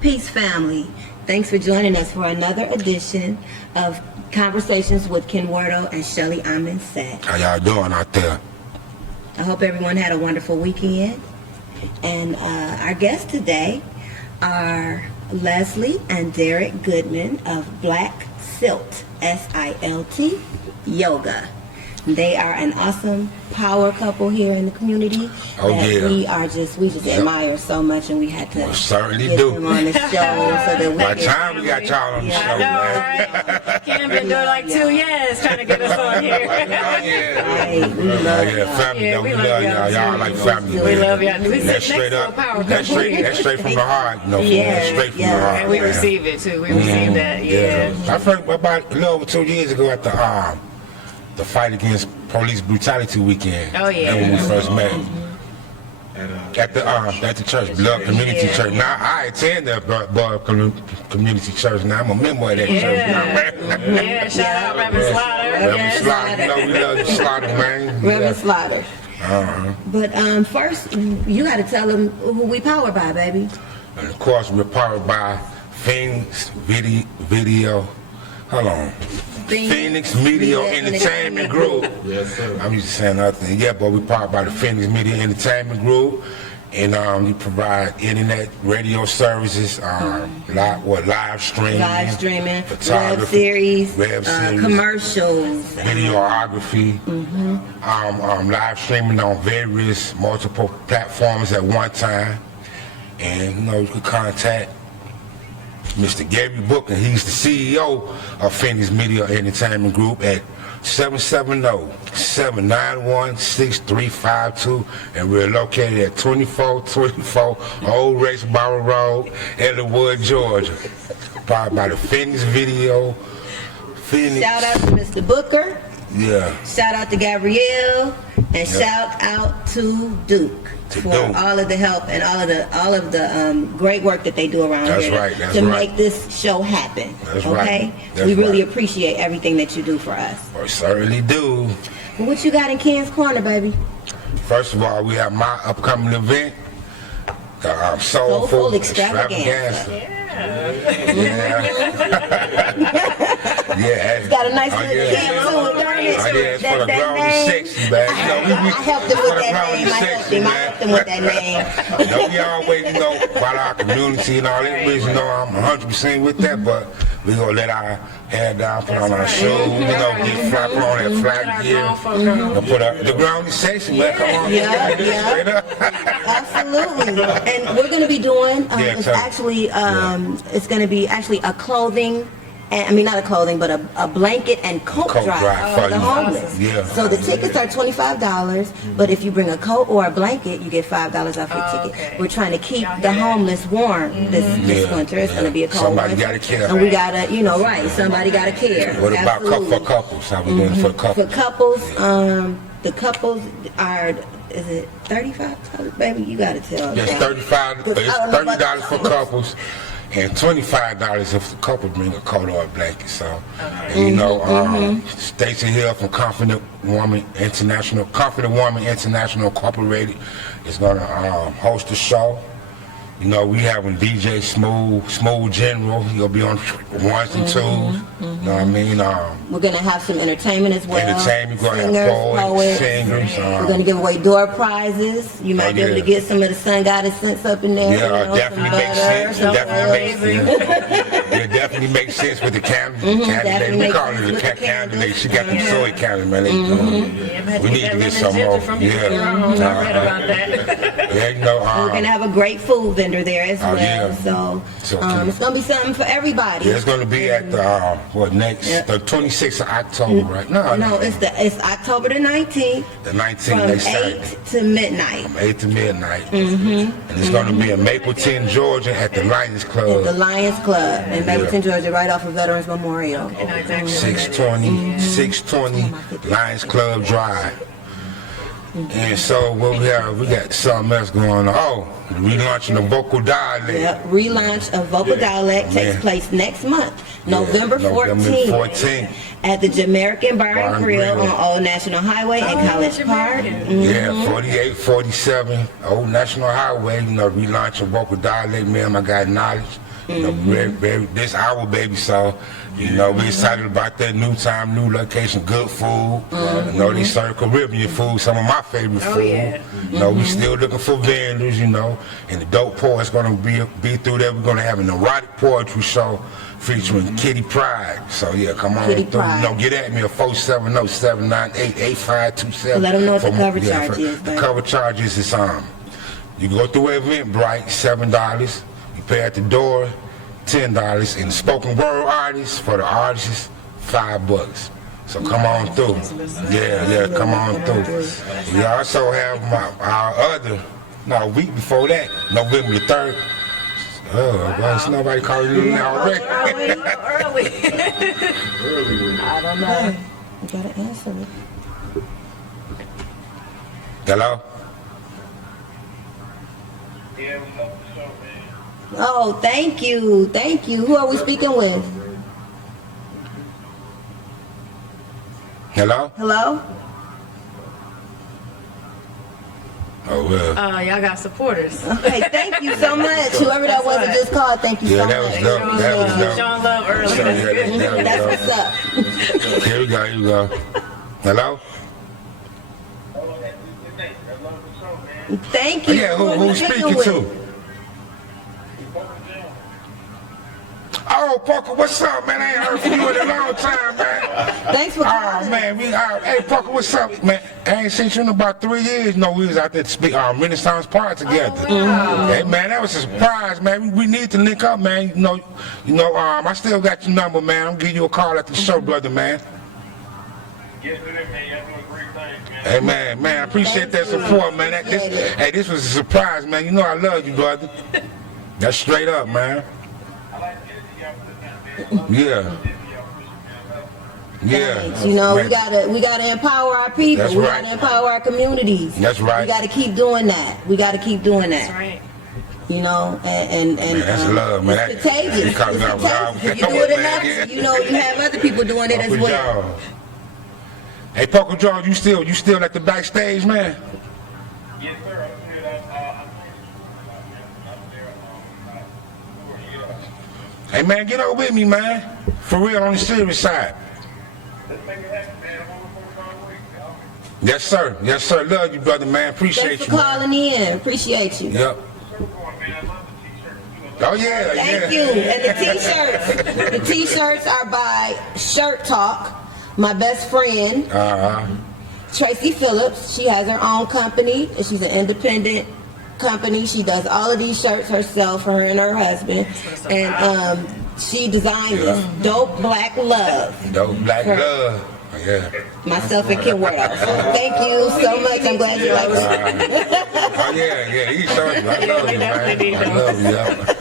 Peace, family. Thanks for joining us for another edition of Conversations with Kenwardo and Shelly AmenSet. How y'all doing out there? I hope everyone had a wonderful weekend. And our guests today are Leslie and Derek Goodman of Black Silt, S-I-L-T, Yoga. They are an awesome power couple here in the community we just admire so much, and we had to get them on the show so that we By the time we got y'all on the show, I know, right? Ken been doing like 2 years trying to get us on here. Right, we love y'all. Family, Yeah, we love y'all. Y'all like family. We love y'all. We That's sit straight next to a up. power That's straight from the heart. You know, that's straight from the heart. And we receive it too. We receive that. Yeah. I heard about a little over 2 years ago at the fight against police brutality weekend. Oh yeah. And when we first met. At the church, Blood Community Church. Now I attend the Blood Community Church. Now I'm a member of that church now, man. Yeah, shout out Reverend Slaughter. Reverend Slaughter, you know we love the Slaughter, man. Reverend Slaughter. But first, you got to tell them who we powered by, baby. And of course, we're powered by Phoenix Video. Hold on. Phoenix Media Entertainment Group. Yes, sir. I'm used to saying nothing. Yeah, but we powered by the Phoenix Media Entertainment Group. And we provide internet radio services, live streaming, photography, web series, commercials, videography, live streaming on various multiple platforms at one time. And you know, you can contact Mr. Gary Booker. He's the CEO of Phoenix Media Entertainment Group at 770-791-6352, and we're located at 2424 Old Raceboro Road, Ellenwood, Georgia. Powered by the Phoenix Video. Shout out to Mr. Booker. Yeah. Shout out to Gabrielle, and shout out to Duke for all of the help and all of the great work that they do around here to make this show happen. That's okay? Right. We really appreciate everything that you do for us. We certainly do. Well, what you got in Ken's Corner, baby? First of all, we have my upcoming event, the Soulful Extravaganza. Yeah. It's got a nice little kid to it, don't it? It's for the grown and sexy, man. I helped him with that name. I helped him with that name. You know, we always, about our community and all that. I'm 100% with that, but we gonna let our hair down, put on our shoes, get flat, put on that flat gear, and put up the ground is sexy, man. Come on, absolutely. And we're gonna be doing. It's gonna be actually a clothing. Not a clothing, but a blanket and coat drive for the homeless. Yeah. So the tickets are $25, but if you bring a coat or a blanket, you get $5 off your ticket. Okay. We're trying to keep the homeless warm this winter. It's going to be a cold Somebody winter. gotta care. And we got to, somebody got to care. What about for couples? How we doing for couples? For couples, the couples are, is it $35? Baby, you got to tell. Yes, $35. It's $30 for couples. And $25 if the couple bring a coat or a blanket. So, Stacey Hill from Confident Woman International Incorporated is going to host the show. We having DJ Smooth General. He'll be on ones and twos. You know what I mean? We're going to have some entertainment as well. We're going to have poets, singers. We're going to give away door prizes. You might be able to get some of the Sun Goddess scents up in there. Yeah, definitely makes sense. It definitely makes sense with the candle. We call it a candle. She got them soy candles, man. We need to get some more. I read about that. We're going to have a great food vendor there as well. So it's going to be something for everybody. Yeah, it's going to be at the the 26th of October, right? No, it's October the 19th. The 19th, from 8 to midnight. From 8 to midnight. And it's going to be in Mapleton, Georgia, at the Lions Club. At the Lions Club in Mapleton, Georgia, right off of Veterans Memorial. 620 Lions Club Drive. And so what we got something else going on. Oh, relaunching the vocal dialect. Yep, relaunch of vocal dialect takes place next month, November 14th. At the Jamaican Bar and Grill on Old National Highway in College Park. Yeah, 4847 Old National Highway. Relaunching vocal dialect. Man, I got knowledge. You know, this our baby, so you know we excited about that new time, new location, good food. You know, they serve Caribbean food, some of my favorite food. Yeah. You know, we still looking for vendors. You know, and the dope poet's gonna be through there. We're gonna have an erotic poetry show featuring Kitty Pride. So yeah, come on Kitty through. Pride. You know, get at me at 470-798-8527. Let them know what the cover charge is, The baby. cover charges is you go through Eventbrite, $7. You pay at the door, $10. And the spoken word artists, for the artists, $5. So come on through. Yeah, come on through. We also have a week before that, November the 3rd. Oh, well, there's nobody calling me already. Early. I don't know. You gotta answer it. Hello? Oh, thank you. Thank you. Who are we speaking with? Hello? Hello? Oh, well. Y'all got supporters. Okay, thank you so much. Whoever that was that just called, thank you Yeah, so that was much. dope. That was dope. Showing love early. So, That's yeah, good. that was That's dope. what's up. Here we go, here we go. Hello? Thank you. Yeah, are we who's speaking with? to? Oh, Parker, what's up, man? I ain't heard from you in a long time, man. Thanks for Oh, calling. man, hey, Parker, what's up, man? I ain't seen you in about 3 years. No, we was out there to speak Renaissance Park together. Hey, man, that was a surprise, man. We need to link up, man. You know, I still got your number, man. I'm giving you a call after the show, brother, man. Yes, man. Y'all doing great things, man. Hey, man, I appreciate that support, man. This was a surprise, man. You know I love you, brother. That's straight up, man. I like to get y'all put that, man. Yeah. Yeah. Thanks. You know, Man. we gotta empower our people. That's we right. gotta empower our communities. That's right. We gotta keep doing that. We gotta keep doing that. That's right. You know, and that's love, man. It's contagious. You It's caught me off guard. contagious. If you do it Man, enough, yeah. you know, you have other people doing it as Uncle well. John. Hey, Parker George, you still at the backstage, man? Yes, sir. I'm there. Hey, man, get over with me, man. For real, on the serious side. Let's make it happen, man. I'm on the phone week, y'all. Yes, sir. Yes, sir. Love you, brother, man. Appreciate Thanks for you, man. calling in. Appreciate you. Yep. So going, man. I love the t-shirt. Oh, yeah, Thank you. And the t-shirts are by Shirt Talk. My best friend, Tracy Phillips. She has her own company. She's an independent company. She does all of these shirts herself for her and her husband. And she designed this dope black love. Dope black Her- love. Yeah. Myself and Kenwardo. So thank you so much. I'm glad you like it. Oh, yeah. He's showing you. I love you, man. definitely I love you, yeah.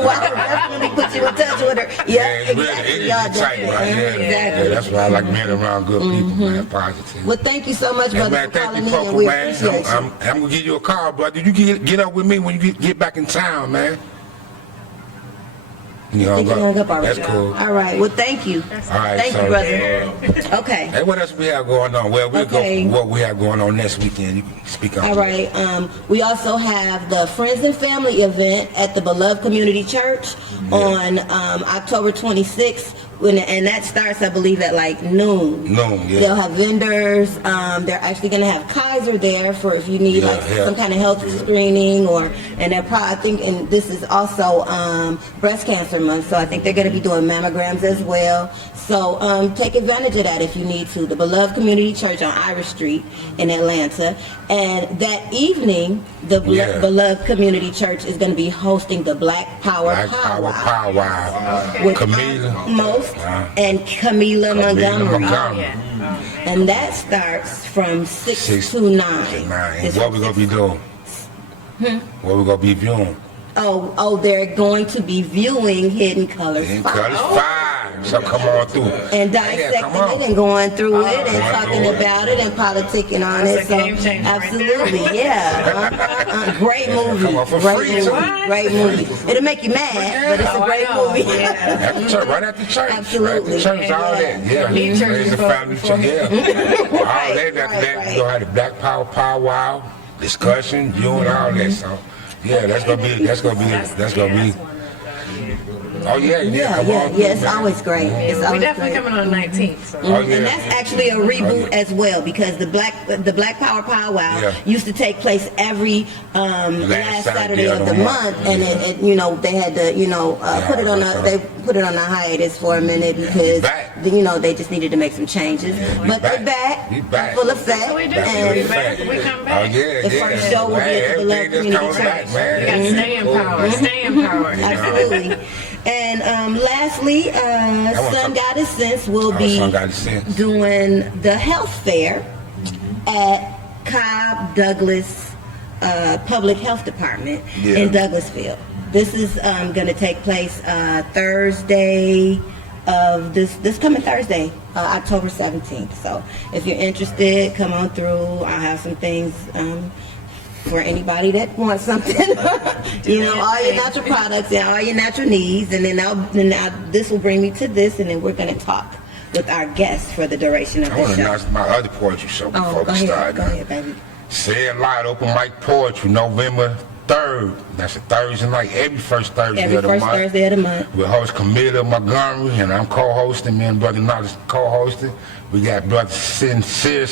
Well, I'll definitely put you in touch with her. Yeah, It's really, exactly. it Y'all is exciting, right? definitely. Yeah. Exactly. Yeah, that's why I like being around good people, man. Positive. Well, thank you so much, Hey, brother, man, for thank calling you, in. Poker, We man. appreciate you. I'm gonna give you a call, brother. You get up with me when you get back in town, man. You I think you hung up already. That's cool. All right. Well, thank you. All right, Thank so, you, brother. Okay. Hey, what else we have going on? Well, we'll Okay. go for what we have going on next weekend. You can speak on. All right. We also have the Friends and Family event at the Beloved Community Church on October 26th. And that starts, I believe, at like noon. Noon, yeah. They'll have vendors. They're actually going to have Kaiser there for if you need some kind of health screening and they're probably, I think, and this is also breast cancer month, so I think they're going to be doing mammograms as well. So take advantage of that if you need to. The Beloved Community Church on Irish Street in Atlanta. And that evening, the Beloved Community Church is going to be hosting the Black Power Powwow. with Camila. Most and Camila Montgomery. Montgomery. And that starts from 6 to 9. And what we gonna be doing? What we gonna be viewing? Oh, they're going to be viewing Hidden Colors In 5. Colors 5. So come on through. And dissecting it and going through it and talking about it and politicking on it. That's a So game changer right absolutely, yeah. Great movie. Come on for Great free, movie. too. Great movie. It'll make you mad, but it's a great movie. At the church, right at the church. Absolutely. Right at the church, all that. Yeah. Need church Raise the before- family church. Yeah. All that, right. we gonna have the Black Power powwow, discussion, you and all that. So, Yeah, that's gonna be. Oh yeah. Come on through, It's man. always great. It's We always definitely great. coming on the 19th. So. Oh, yeah. And that's actually a reboot as well, because the Black Power Powwow Yeah. used to take place every last Saturday of the month, and it they had to put it on a hiatus for a minute because Back. they just needed to make some changes. But they're back, We back. full effect, So we do. and We back. We come Oh back. yeah, The first show will be at the Beloved Everything that's Community coming back, Church. man. We got stay empowered. Stay empowered. absolutely. And lastly, Sun Goddess Sense will be Sun Goddess Sense. doing the health fair at Cobb Douglas Public Health Department in Douglasville. This is going to take place Thursday of this coming Thursday, October 17th. So if you're interested, come on through. I'll have some things for anybody that wants something. All your natural products and all your natural needs. And then this will bring me to this, and then we're going to talk with our guests for the duration of I the want to show. announce my other poetry show before Go we start. ahead, baby. Say It Loud, open mic poetry, November 3rd. That's a Thursday night, every first Thursday Every of the first month. Thursday of the month. We host Camilla Montgomery, and I'm co-hosting. Me and Brother Knox co-hosting. We got Brother Sincere.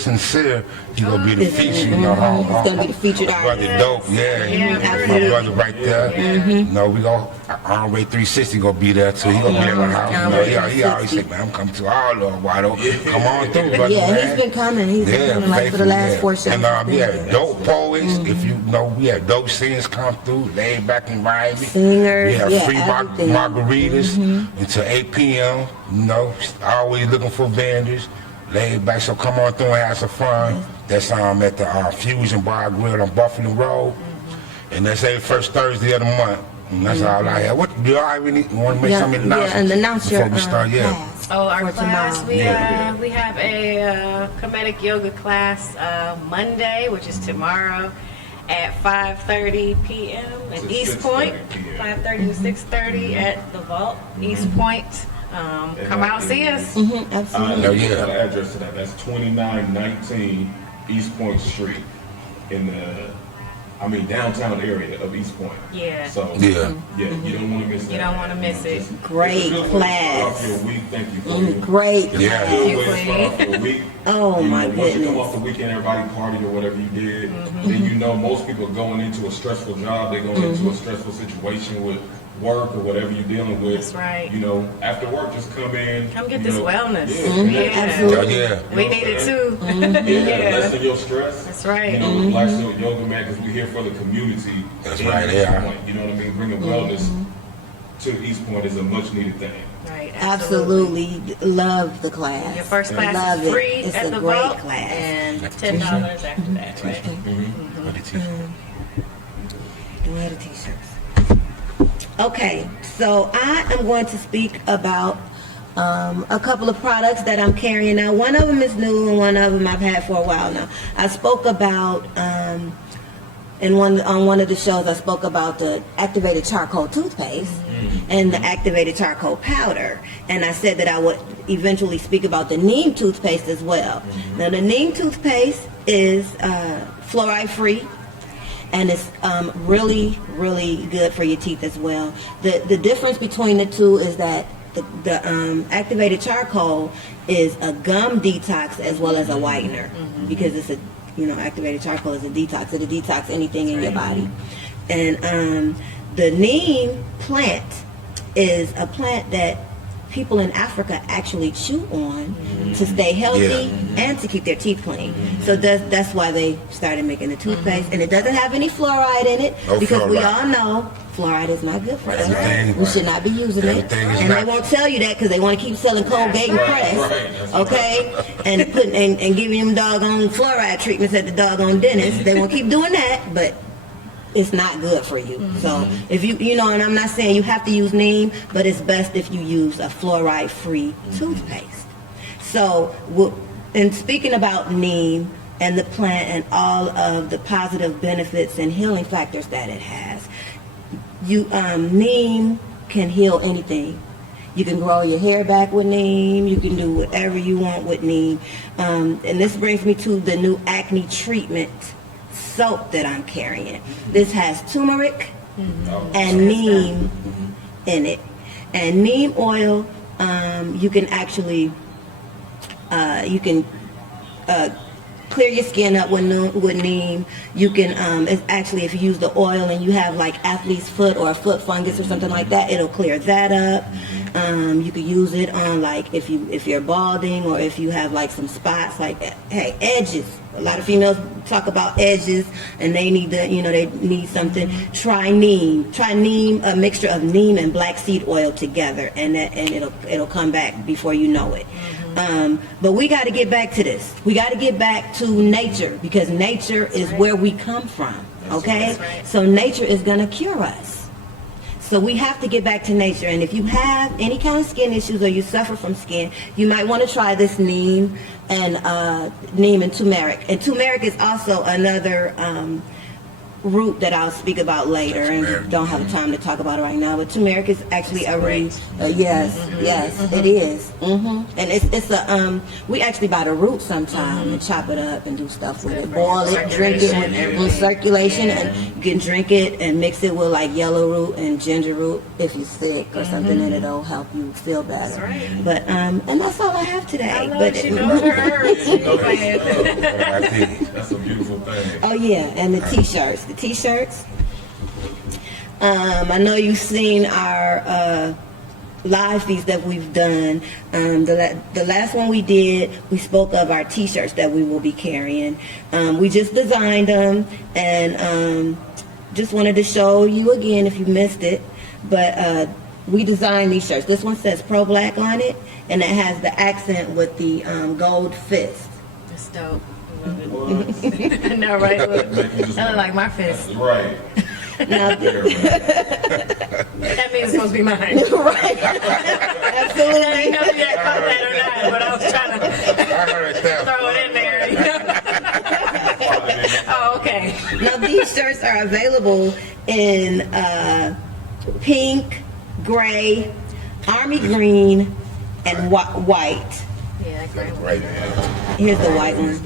He gonna be the feature. He's gonna be the featured Brother artist. Dope, yeah. My absolutely. brother right there. We go. Andre 360 gonna be there too. He gonna be at the house. He always say, man, I'm coming to all of them. Why don't come on through, brother? Yeah, man. he's been coming. He's been coming like for the last 4 shows. And we had dope poets. If you know, we had dope singers come through, laid back and vibing. Singers, We have yeah, free everything. margaritas until 8 p.m. Always looking for vendors. Laid back, so come on through and have some fun. That's at the Fusion Bar Grill on Buffalo Road. And that's every first Thursday of the month. And that's all I have. What do y'all really want to make some announcements and announce your before we start? class Oh, our for class, tomorrow. we have a Kinetic Yoga class Monday, which is tomorrow, at 5:30 p.m. in East Point. 5:30 to 6:30 at the Vault, East Point. Come out, see us. Absolutely. Yeah. The address to that. That's 2919 East Point Street in the downtown area of East Point. Yeah. So Yeah. you don't want to miss that. You don't want to miss it. Great It's a good way to start off class. your week. Thank you for your Great Yeah. class. good way to start off your week. Oh, my Once you come goodness. off the weekend, everybody partied or whatever you did, then most people going into a stressful job, they're going into a stressful situation with work or whatever you're dealing with. That's right. After work, just come in. Come get this wellness. Yeah. Absolutely. Yeah. We need it too. Lessen your stress. That's right. The Black Silt Yoga Man, because we're here for the community. That's in right, East yeah. Point. You know what I mean? Bringing wellness to East Point is a much needed thing. Right. Absolutely love the class. Your first class Love is it. free It's at a the great Vault, class. and $10 after that. Right? Go ahead, t-shirts. Okay, so I am going to speak about a couple of products that I'm carrying now. One of them is new, and one of them I've had for a while now. I spoke about on one of the shows. I spoke about the activated charcoal toothpaste and the activated charcoal powder, and I said that I would eventually speak about the neem toothpaste as well. Now, the neem toothpaste is fluoride free. And it's really, really good for your teeth as well. The difference between the two is that the activated charcoal is a gum detox as well as a whitener, because it's activated charcoal is a detox. It'll detox anything in your body. And the neem plant is a plant that people in Africa actually chew on to stay healthy and to keep their teeth clean. So that's why they started making the toothpaste. And it doesn't have any fluoride in it, No because we fluoride. all know fluoride is not good for us. Everything- We should not be using it. everything is And they not- won't tell you that because they want to keep selling Colgate and Crest, right. okay? And giving them doggone fluoride treatments at the doggone dentist. They won't keep doing that, but it's not good for you. So if and I'm not saying you have to use neem, but it's best if you use a fluoride-free toothpaste. So, in speaking about neem and the plant and all of the positive benefits and healing factors that it has, neem can heal anything. You can grow your hair back with neem. You can do whatever you want with neem. And this brings me to the new acne treatment soap that I'm carrying. This has turmeric and neem in it. And neem oil, you can actually, clear your skin up with neem. You can, it's actually, if you use the oil and you have like athlete's foot or a foot fungus or something like that, it'll clear that up. You could use it on like if you're balding or if you have like some spots, like, hey, edges. A lot of females talk about edges and they need they need something. Try neem, a mixture of neem and black seed oil together, and it'll come back before you know it. But we got to get back to this. We got to get back to nature, because nature is where we come from. Okay? Right. So nature is going to cure us. So we have to get back to nature. And if you have any kind of skin issues or you suffer from skin, you might want to try this neem and turmeric. And turmeric is also another root that I'll speak about later, and don't have the time to talk about it right now. But turmeric is actually a root. Yes, it is. And it's a we actually buy the root sometime and chop it up and do stuff with it. Boil it, drink it with circulation, and you can drink it and mix it with like yellow root and ginger root if you're sick or something, and it'll help you feel better. But and that's all I have today. I love But she knows her herbs. That's a beautiful thing. oh yeah, and the t-shirts. I know you've seen our live feeds that we've done. The last one we did, we spoke of our t-shirts that we will be carrying. We just designed them, and just wanted to show you again if you missed it. But we designed these shirts. This one says Pro Black on it, and it has the accent with the gold fist. That's dope. I know, right? Look, that look like my fist. Right. Now, That means it's supposed to be mine. right? I Absolutely. didn't know if you had caught that or not, but I was trying to throw it in there. Oh, okay. Now these shirts are available in pink, gray, army green, and white. Yeah, great. Right. Here's the white one.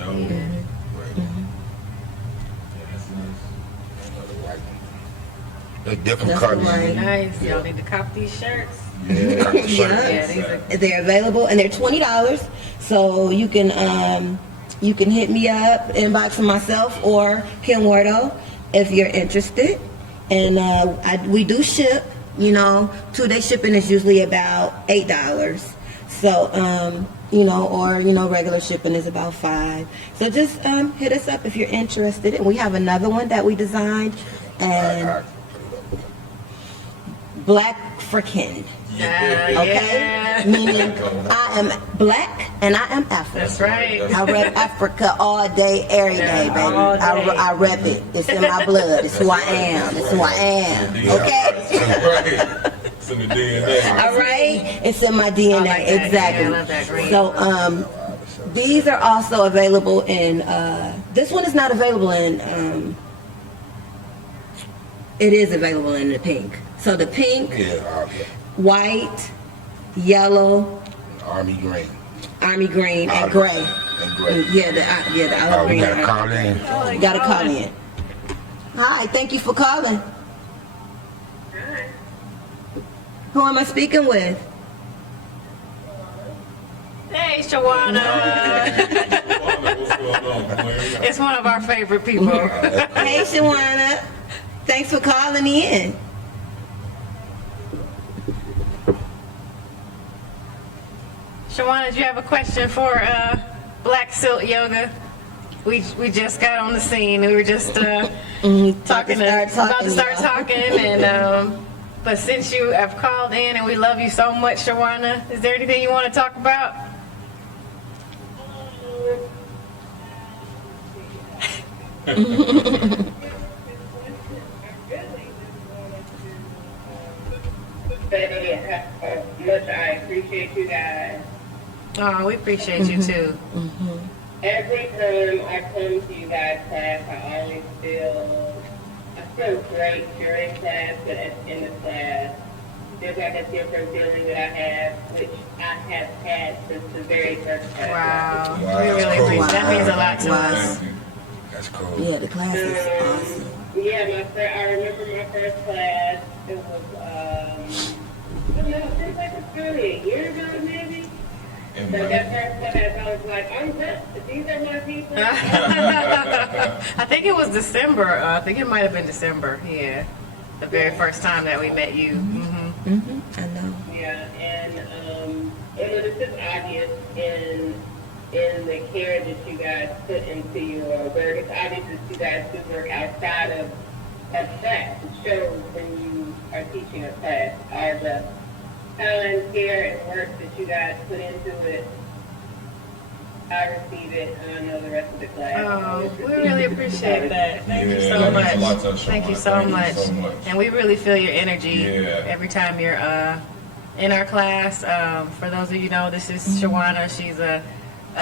They're different That's the colors. one. Nice. Y'all need to cop these shirts. Yeah. Yeah, these are They're available and they're $20. So you can hit me up, inbox myself or Kenwardo if you're interested. And we do ship. 2-day shipping is usually about $8. So regular shipping is about $5. So just hit us up if you're interested. And we have another one that we designed, and Black African. Okay? Meaning I am black and I am African. That's right. I rep Africa all day, every day, baby. all day. I rep it. It's in my blood. It's who I am. It's who I am. Okay? It's in the DNA. All right? It's in my DNA. I like that. Exactly. Yeah, I love that green. So, these are also available in, this one is not available in, it is available in the pink. So the pink, white, yellow, Army green. army green, and Olive. gray. And gray. Yeah, the olive Oh, we green. got a call in. You gotta call in. Hi, thank you for calling. Who am I speaking with? Hey, Shawana. What's going on, man? It's one of our favorite people. Hey, Shawana. Thanks for calling in. Shawana, do you have a question for Black Silt Yoga? We just got on the scene. We were just about to start talking, and but since you have called in and we love you so much, Shawana, is there anything you want to talk about? Much I appreciate you guys. Oh, we appreciate you too. Every time I come to you guys' class, I always feel great during class, but at the end of class, there's like a different feeling that I have, which I have had since the very first class. Wow. We really appreciate that. Means a lot to us. That's cool. Yeah, the class is awesome. Yeah, I remember my first class. It was, I don't know, it seems like it's probably a year ago, maybe. And So that first class, I was like, I'm good. These are my people. I think it was December. I think it might have been December. Yeah, the very first time that we met you. I know. Yeah, and this is obvious in the care that you guys put into your work. It's obvious that you guys do work outside of class. It shows when you are teaching a class. All the time, care, and work that you guys put into it, I receive it, and I know the rest of the class. Oh, we really appreciate that. Thank you so that means a lot much. to us, Thank you Shawana. so Thank you much. so much. And we really feel your energy Yeah. every time you're in our class. For those of you who know, this is Shawana. She's a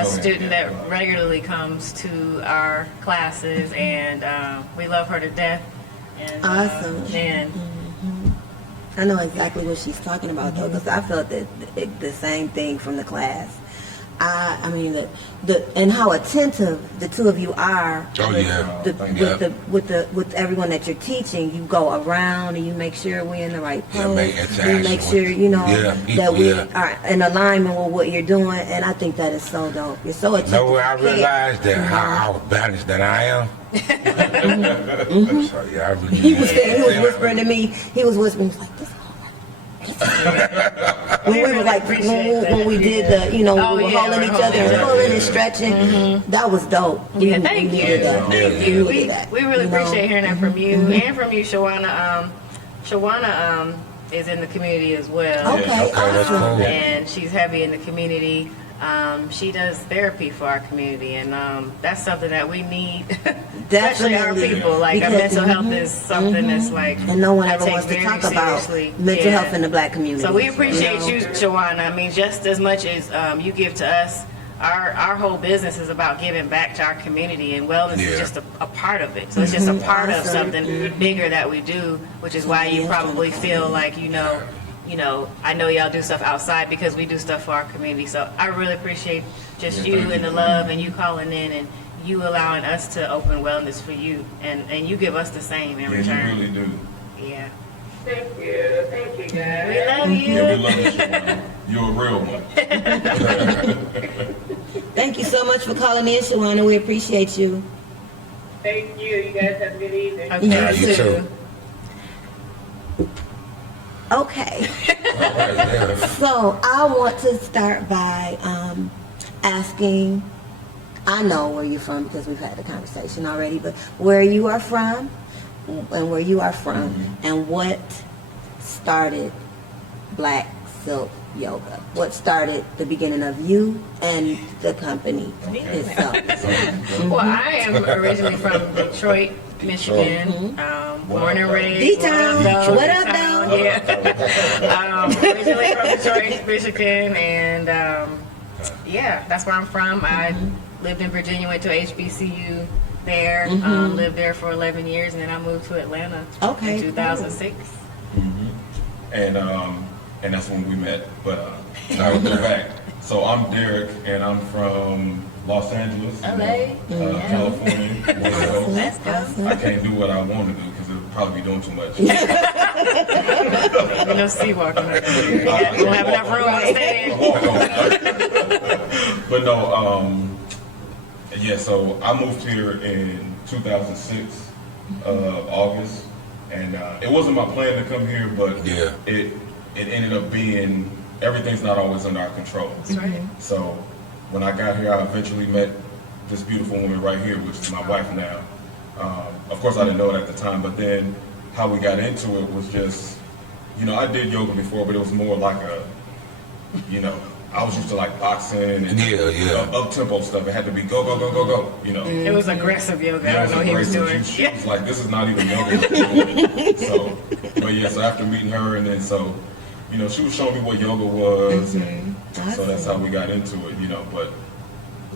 student that regularly comes to our classes, and we love her to death. And, Awesome. And I know exactly what she's talking about though, because I felt the same thing from the class. I mean, and how attentive the two of you are Oh, yeah. with everyone that you're teaching. You go around and you make sure we're in the right Yeah, pose. make You interaction make with- sure that we yeah. are in alignment with what you're doing, and I think that is so dope. You're so attentive. Know where I to kids. realized that how balanced that I am? So, yeah, I really He was whispering to me. He was whispering. He was like, "This." When we were like when we did the we were holding each other and pulling and stretching, that was dope. Yeah, thank you. needed that. Thank you. needed that, We really you know? appreciate hearing that from you and from you, Shawana. Shawana is in the community as well. Okay, Okay, that's awesome. cool. And she's heavy in the community. She does therapy for our community, and that's something that we need, especially our Definitely. people. Like our Because- mental health is something that's like, And no one I ever take wants to very talk about seriously. mental Yeah. health in the black community. So we appreciate know? you, Shawana. I mean, just as much as you give to us, our whole business is about giving back to our community, and wellness is Yeah. just a part of it. So it's just a part of Awesome. something bigger that we do, which is why you probably feel like, I know y'all do stuff outside because we do stuff for our community. So I really appreciate just Yeah, you thank and the you. love and you calling in and you allowing us to open wellness for you, and you give us the same in Yeah, you return. really do. Yeah. Thank you. Thank you, guys. We love you. Yeah, we love you, Shawana. You're a real one. Thank you so much for calling in, Shawana. We appreciate you. Thank you. You guys have a good evening. Okay, Yeah, you too. Okay. All right, yeah. So I want to start by asking, I know where you're from because we've had the conversation already, but where you are from and where you are from and what started Black Silt Yoga? What started the beginning of you and the company itself? Well, I am originally from Detroit, Michigan. Born and raised. D-Town. What up, D-Town, though? Yeah. Originally from Detroit, Michigan, and yeah, that's where I'm from. I lived in Virginia, went to HBCU there, lived there for 11 years, and then I moved to Atlanta Okay, in 2006. And that's when we met. But I will go back. So I'm Derek, and I'm from Los Angeles, LA. California. West Coast. Let's go. I can't do what I want to do because it would probably be doing too much. No sea walking. We don't have enough room on stage. But no, yeah, so I moved here in 2006, August, and it wasn't my plan to come here, but Yeah. it ended up being, everything's not always under our control. That's right. So when I got here, I eventually met this beautiful woman right here, which is my wife now. Of course, I didn't know it at the time, but then how we got into it was just, I did yoga before, but it was more like I was used to like boxing and up-tempo stuff. It had to be go, go, go, go, go, It was aggressive yoga. Yeah, I don't know what he was doing. aggressive. She was like, this is not even yoga. So after meeting her, and then she was showing me what yoga was, and so that's how we got into it, but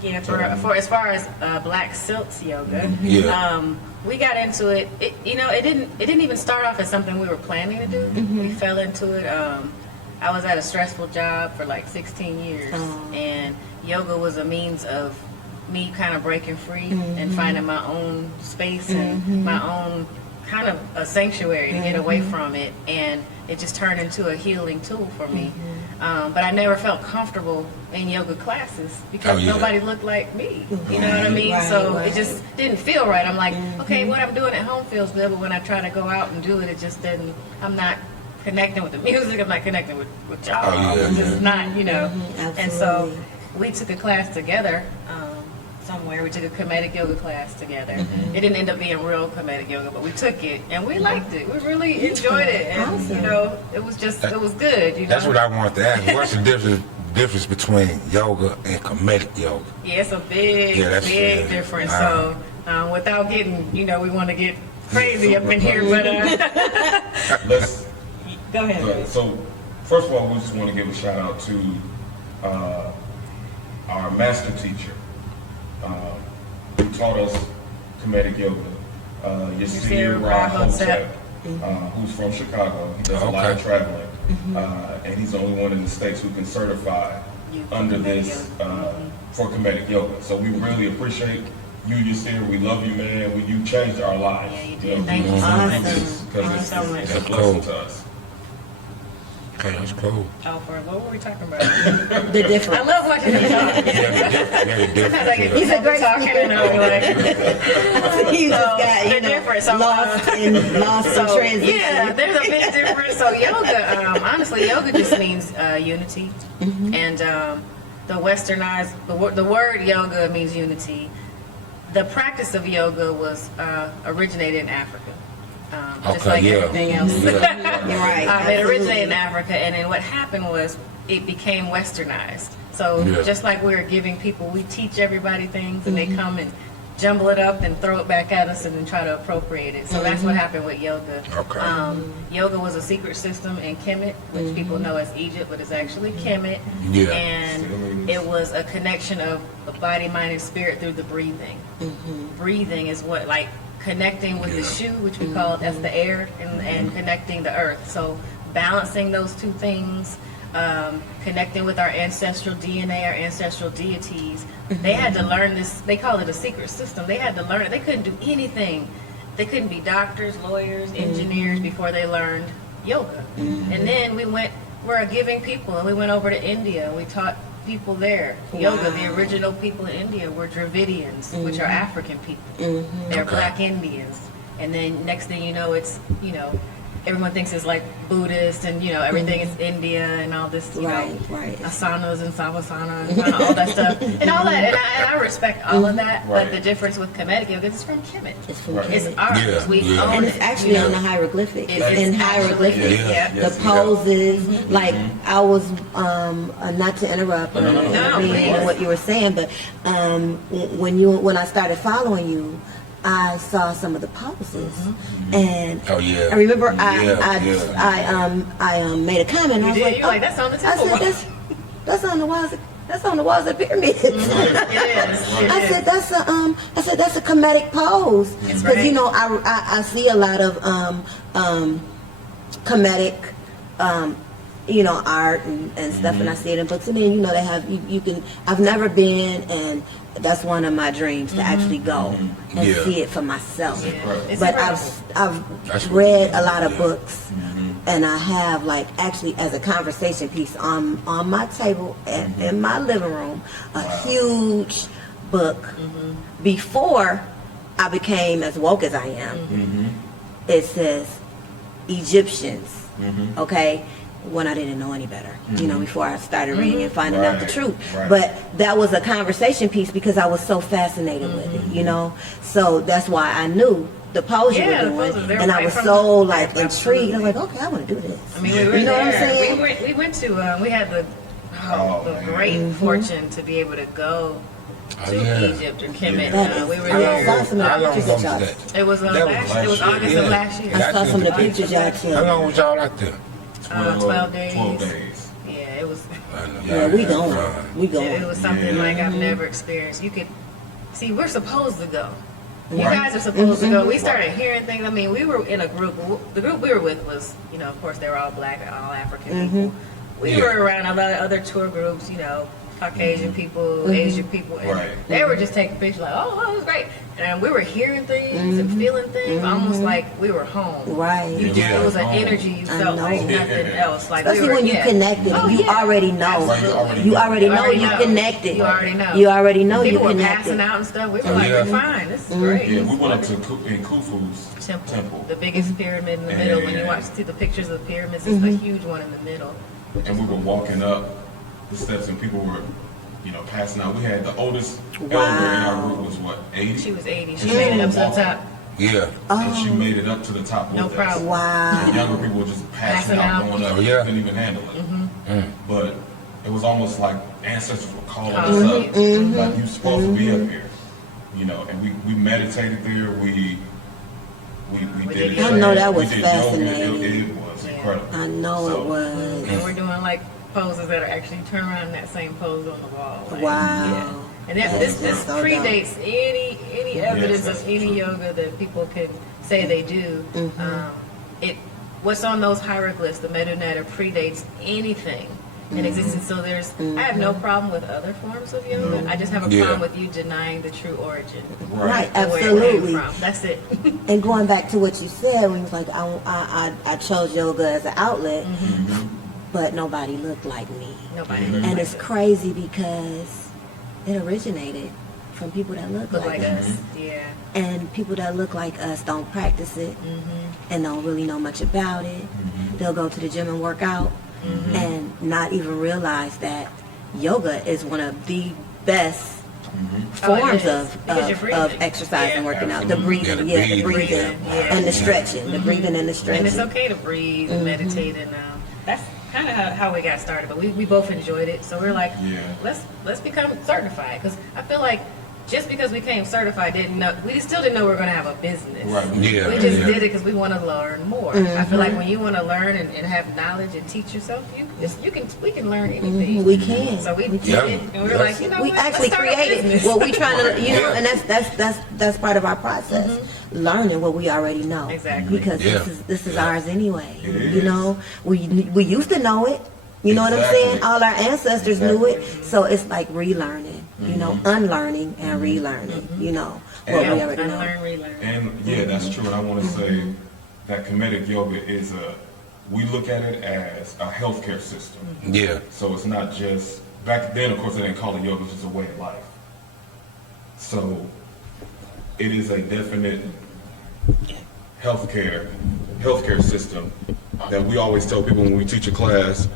Yeah, for as far as Black Silt Yoga, we got into it. It didn't even start off as something we were planning to do. We fell into it. I was at a stressful job for like 16 years, and yoga was a means of me kind of breaking free and finding my own space and my own kind of a sanctuary to get away from it, and it just turned into a healing tool for me. But I never felt comfortable in yoga classes because nobody looked like me. You know what I mean? So it just didn't feel right. I'm like, okay, what I'm doing at home feels good, but when I try to go out and do it, it just didn't. I'm not connecting with the music. I'm not connecting with y'all. It's just not, you know. And so we took a class together. Somewhere we took a Kinetic Yoga class together. It didn't end up being real Kinetic Yoga, but we took it and we liked it. We really enjoyed it, and you know, it was just it was good. You know? That's what I wanted to ask. What's the difference between yoga and Kinetic Yoga? Yeah, it's a big difference. So without getting, you know, we want to get crazy up in here, but Let's go ahead. So, first of all, we just want to give a shout out to our master teacher who taught us Kinetic Yoga, Yasir Rahotep, who's from Chicago. He does a lot of traveling, and he's the only one in the States who can certify under this for Kinetic Yoga. So we really appreciate you, Yasir. We love you, man. You changed our lives. Yeah, you did. Thank you so much. Because so much. it's a blessing to us. Okay, that's cool. What were we talking about? The difference. I love watching him talk. Very different. He's a great talking, and I'm like, You just got, you know, difference. So, lost in transition. yeah, there's a big difference. So yoga, honestly, yoga just means unity, and the westernized the word yoga means unity. The practice of yoga was originated in Africa. Just like everything else. Right. It originated in Africa, and then what happened was it became westernized. So just like we're giving people, we teach everybody things, and they come and jumble it up and throw it back at us and then try to appropriate it. So that's what happened with yoga. Okay. Yoga was a secret system in Kemet, which people know as Egypt, but it's actually Kemet. Yeah. And it was a connection of the body, mind, and spirit through the breathing. Breathing is what, like, connecting with the shu, which we call that's the air, and connecting the earth. So balancing those two things, connecting with our ancestral DNA, our ancestral deities. They had to learn this. They call it a secret system. They had to learn it. They couldn't do anything. They couldn't be doctors, lawyers, engineers before they learned yoga. And then we're a giving people, and we went over to India and we taught people there yoga. The original people in India were Dravidians, which are African people. They're black Indians. And then next thing you know, it's, you know, everyone thinks it's like Buddhist, and you know, everything is India and all this, you know, asanas and savasana and all that stuff and all that, and I respect all of that, but the difference with Kinetic Yoga is it's from Kemet. It's from Kemet. It's ours. We own And it. it's actually on the hieroglyphics. It's in hieroglyphics. The poses, like I was, not to interrupt or being what you were saying, but when I started following you, I saw some of the poses, and I remember I made a comment. I was like, that's on the temple. I said, that's on the walls. That's on the walls of the pyramids. I said that's a Kemetic pose, because you know I see a lot of Kemetic you know, art and stuff, and I see it in books, and then, you know, they have, you can, I've never been, and that's one of my dreams, to actually go and see it for myself. But I've read a lot of books, and I have, like, actually as a conversation piece on my table in my living room, a huge book. Before I became as woke as I am, it says Egyptians, okay? When I didn't know any better, you know, before I started reading and finding out the truth. But that was a conversation piece because I was so fascinated with it, you know. So that's why I knew the pose you were doing, and I was so like intrigued. I was like, okay, I want to do this. I mean, we were you know there. What I'm saying? We went to, we had the great fortune to be able to go to Egypt or Kemet. We were there. I saw some of the pictures long y'all. was that? It was August of last year. I saw some of the pictures y'all took. How long was y'all out there? 12 days. 12 days. Yeah, it was. Yeah, we going. It was something like I've never experienced. You could see, we're supposed to go. You guys are supposed to go. We started hearing things. I mean, we were in a group. The group we were with was, you know, of course, they were all black, all African people. We were around a lot of other tour groups, you know, Caucasian people, Asian people, and Right. they were just taking pictures like, oh, it was great. And we were hearing things and feeling things almost like we were home. Right. It was an energy you felt know. like nothing else. Like Especially we were, when you connected, Oh, you yeah. already know. Absolutely. You already know already you know. connected. You already know. You already know you People were connected. passing out and stuff. We were Oh, like, yeah. we're fine. This is great. Yeah, This we is went up to wonderful. Khufu's temple. The biggest pyramid in the middle. When you see the pictures of the pyramids, it's the huge one in the middle. And we were walking up the steps, and people were, passing out. We had the oldest elder in our group was what, 80? She was 80. She And made it up to the walking- top. Yeah. And she made it up to the top No with problem. us. Wow. And younger people were just passing Passing out, out. going up. Oh, yeah. Couldn't even handle it. But it was almost like ancestors were calling us Calling up. you. Like, you're supposed to be up here. And we meditated there. We did it. I know that was we did yoga. fascinating. It was Yeah. incredible. I know So, it was. And we're doing like poses that are actually turn around in that same pose on the wall. Like, Wow. Yeah. And this so dope. predates any evidence that's of any true. yoga that people can say they do. What's on those hieroglyphs, the Medunata, predates anything in existence. So I have no problem with other forms of yoga. I just have a Yeah. problem with you denying the true origin. Right, and where it came absolutely. from. That's it. And going back to what you said, when you was like, I chose yoga as an outlet, but nobody looked like me. Nobody. And it's crazy because it originated from people that look Look like like us. us. Yeah. And people that look like us don't practice it and don't really know much about it. They'll go to the gym and work out and not even realize that yoga is one of the best Oh, it forms is. Because you're breathing. of exercise and Yeah. working out. The Absolutely. breathing, Yeah, yeah, the the breathing breathing. Yeah. and the stretching, the breathing and the stretching. And it's okay to breathe and meditate, and that's kind of how we got started. But we both enjoyed it, so we're like, Yeah. let's become certified. Because I feel like just because we became certified, we still didn't know we were going to have a business. Right. Yeah. We just yeah. did it because we want to learn more. I feel like when you want to learn and have knowledge and teach yourself, we can learn anything. We can. So we did Yeah. it, and we were like, you know We what? actually Let's start a created business. what we trying to, Yeah. and that's part of our process. Learning what we already know. Exactly. Because Yeah. this is ours anyway. It You is. know, we used to know it. You know what I'm Exactly. saying? All our ancestors knew it. Exactly. So it's like relearning, you know, unlearning and relearning, you know, what Yeah, we already know. unlearn, relearn. And yeah, that's true. And I want to say that Kinetic Yoga we look at it as a healthcare system. Yeah. So it's not just, back then, of course, they didn't call it yoga, it's just a way of life. So it is a definite healthcare system that we always tell people when we teach a class,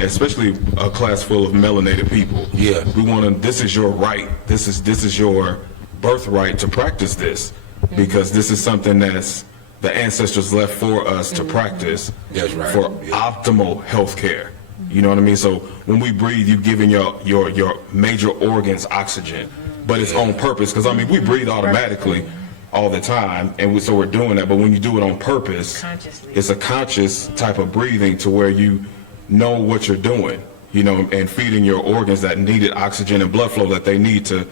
especially a class full of melanated people. Yeah. We want to, this is your right. This is your birthright to practice this, because this is something that's the ancestors left for us to practice That's right. for Yeah. optimal health care. You know what I mean? So when we breathe, you're giving your major organs oxygen, but it's on purpose, because I mean, we breathe automatically all the time, and so we're doing that. But when you do it on purpose, Consciously. it's a conscious type of breathing to where you know what you're doing, you know, and feeding your organs that needed oxygen and blood flow that they need to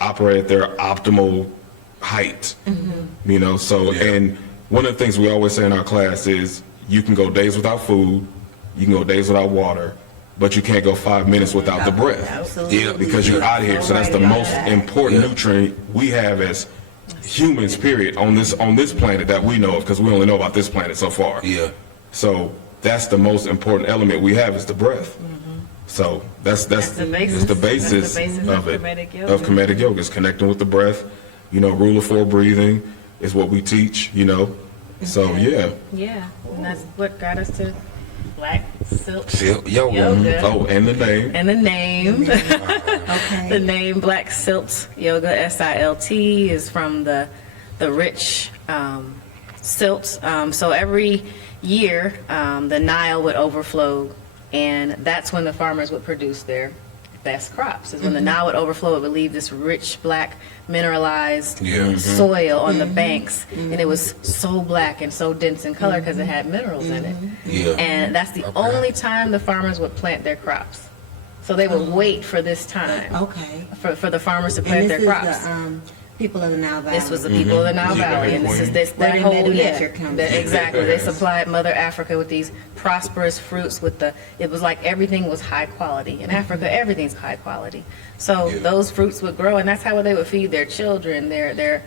operate at their optimal height. You know, so, Yeah. and one of the things we always say in our class is you can go days without food, you can go days without water, but you can't go 5 minutes without the breath. Absolutely. Yeah, Because you're out of here. So that's the most important Yeah. nutrient we have as humans, period, on this planet that we know of, because we only know about this planet so far. Yeah. So that's the most important element we have, is the breath. So that's the basis. it's the basis That's the basis of of it, Kinetic Yoga. of Kinetic Yoga, is connecting with the breath. You know, rule of 4 breathing is what we teach, you know. So yeah. Yeah, and that's what got us to Black Silt Silt Yoga. Yoga. Oh, and the name. And the name, Okay. the name Black Silt Yoga, SILT, is from the rich silt. So every year, the Nile would overflow, and that's when the farmers would produce their best crops. Is when the Nile would overflow, it would leave this rich black mineralized Yeah. soil on the banks, and it was so black and so dense in color because it had minerals in it. Yeah. And that's the Okay. only time the farmers would plant their crops. So they would wait for this time Okay. for the farmers to And plant this their is crops. People of the Nile Valley. This was the people of the Nile Yeah, Valley, and this is this Where that did whole Mother yeah, Nature come that- from? exactly. They supplied Mother Africa with these prosperous fruits. It was like everything was high quality in Africa. Everything's high quality. So those fruits would grow, and that's how they would feed their children, their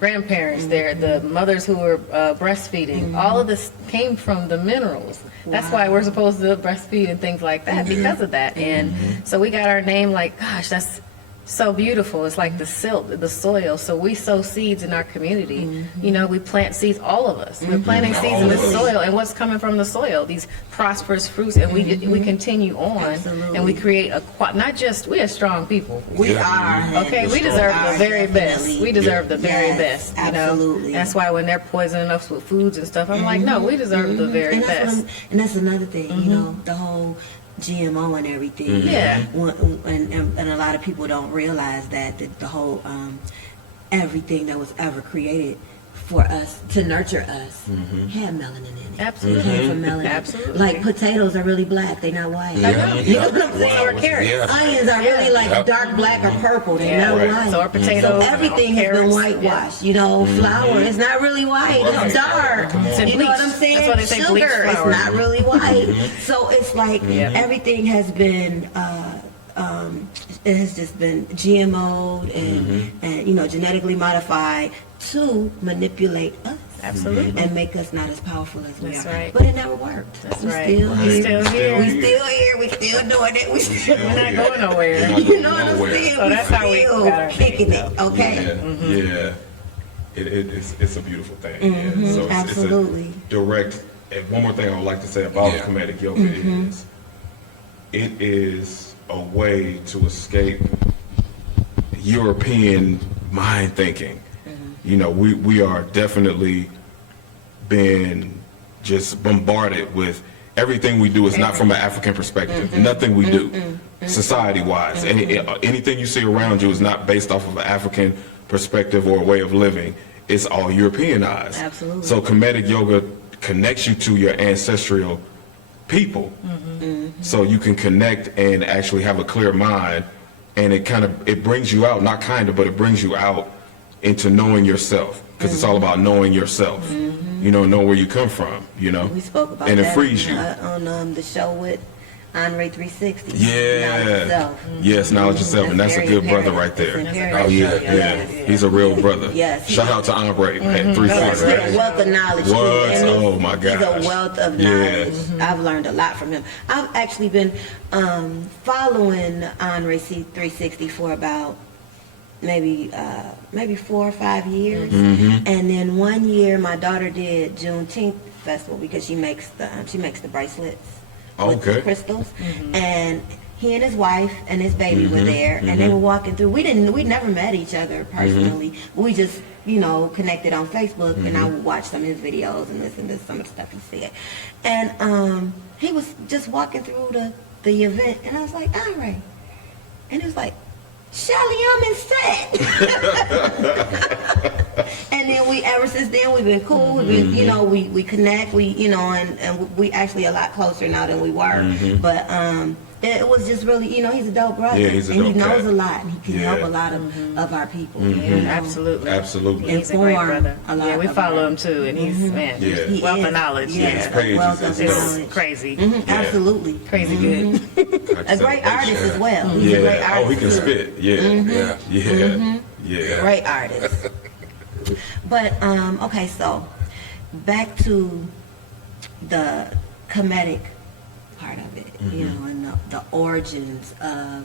grandparents, the mothers who were breastfeeding. All of this came from the minerals. That's why we're supposed to breastfeed and things like that because of that. And so we got our name like, gosh, that's so beautiful. It's like the silt, the soil. So we sow seeds in our community. You know, we plant seeds, all of us. We're planting seeds in the soil. And what's coming from the soil? These prosperous fruits. And we continue on. Absolutely. And we create not just, we are strong people. We are. Okay, we deserve the very best. We deserve the very Yes, best. You know? absolutely. And that's why when they're poisoning us with foods and stuff, I'm like, no, we deserve the very And that's, best. and that's another thing, you know, the whole GMO and everything. Yeah. And a lot of people don't realize that the whole everything that was ever created for us to nurture us had melanin in it. Absolutely. It came from melanin. Absolutely. Like potatoes are really black; they're not white. Yeah. You know what I'm saying? So are carrots. Yeah. Onions are really like Yep. dark black or purple. They're Yeah. not Right. white. So are potatoes. So everything has been carrots, whitewashed. You know, flour is not really white. Right. It's dark. It's You know what I'm bleached. saying? That's why they say bleached Sugar is flour. not really white. So it's like Yeah. everything has been. It has just been GMO'd and you know genetically modified to manipulate us. Absolutely. And make us not as powerful as we That's are. right. But it never worked. That's we right. Still We're here. still here. We still here. We still doing it. We still. We're not going nowhere. You know what I'm Nowhere. saying? So that's how we still got our kicking name, it. Okay. Yeah. It's a beautiful thing. Yeah. So absolutely. It's a direct. And one more thing I would like to say about Yeah. Kinetic Yoga is it is a way to escape European mind thinking. You know, we are definitely been just bombarded with everything we do is not from an African perspective. Nothing we do, society-wise. Anything you see around you is not based off of an African perspective or a way of living. It's all Europeanized. Absolutely. So Kinetic Yoga connects you to your ancestral people. So you can connect and actually have a clear mind, and it brings you out, but it brings you out into knowing yourself, because it's all about knowing yourself. You know where you come from, you know. We spoke about and that it frees you. on the show with Andre 360. Knowledge Yeah. Yourself. Yes, knowledge yourself, and that's a very good brother imperative. right there. It's Oh imperative. yeah, Yes. yeah. He's a real brother. Yes. Shout out to Andre at He's 360. a wealth of knowledge. too. What? And Oh, my He's gosh. a wealth of Yeah. knowledge. I've learned a lot from him. I've actually been following Andre 360 for about maybe 4 or 5 years. And then one year my daughter did Juneteenth festival because she makes the bracelets with Okay. crystals. And he and his wife and his baby were there, and they were walking through. We never met each other personally. We just, connected on Facebook, and I would watch some of his videos and listen to some of the stuff he said. And he was just walking through the event, and I was like, all right. And he was like, Shelly, AmenSet. And then ever since then, we've been cool. We've been, we connect. And we actually a lot closer now than we were. But it was just really, he's a dope brother. Yeah, he's a and dope he knows cat. a lot, and he can help Yeah. a lot of our people. Absolutely. Absolutely. He's a great Inform brother. a lot Yeah, we of follow them. him too, and he's man, Yeah. He wealth is. of knowledge. Yeah, His Yeah, page wealth is of dope. knowledge. crazy, Absolutely. crazy good. A great artist as well. He's a great Yeah. artist. Oh, he can too. spit. Yeah. Yeah. Yeah. Yeah. Great artist. But okay, so back to the comedic part of it, and the origins of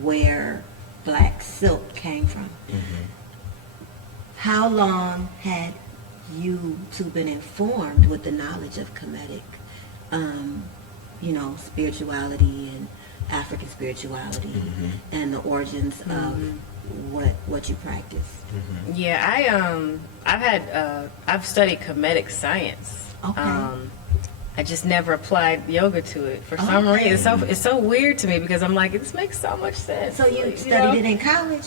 where black silk came from. How long had you two been informed with the knowledge of comedic, spirituality and African spirituality and the origins of what you practice? Yeah, I've studied comedic science. Okay. I just never applied yoga to it for some Okay. reason. It's so weird to me because I'm like, this makes so much sense. So you studied it in college?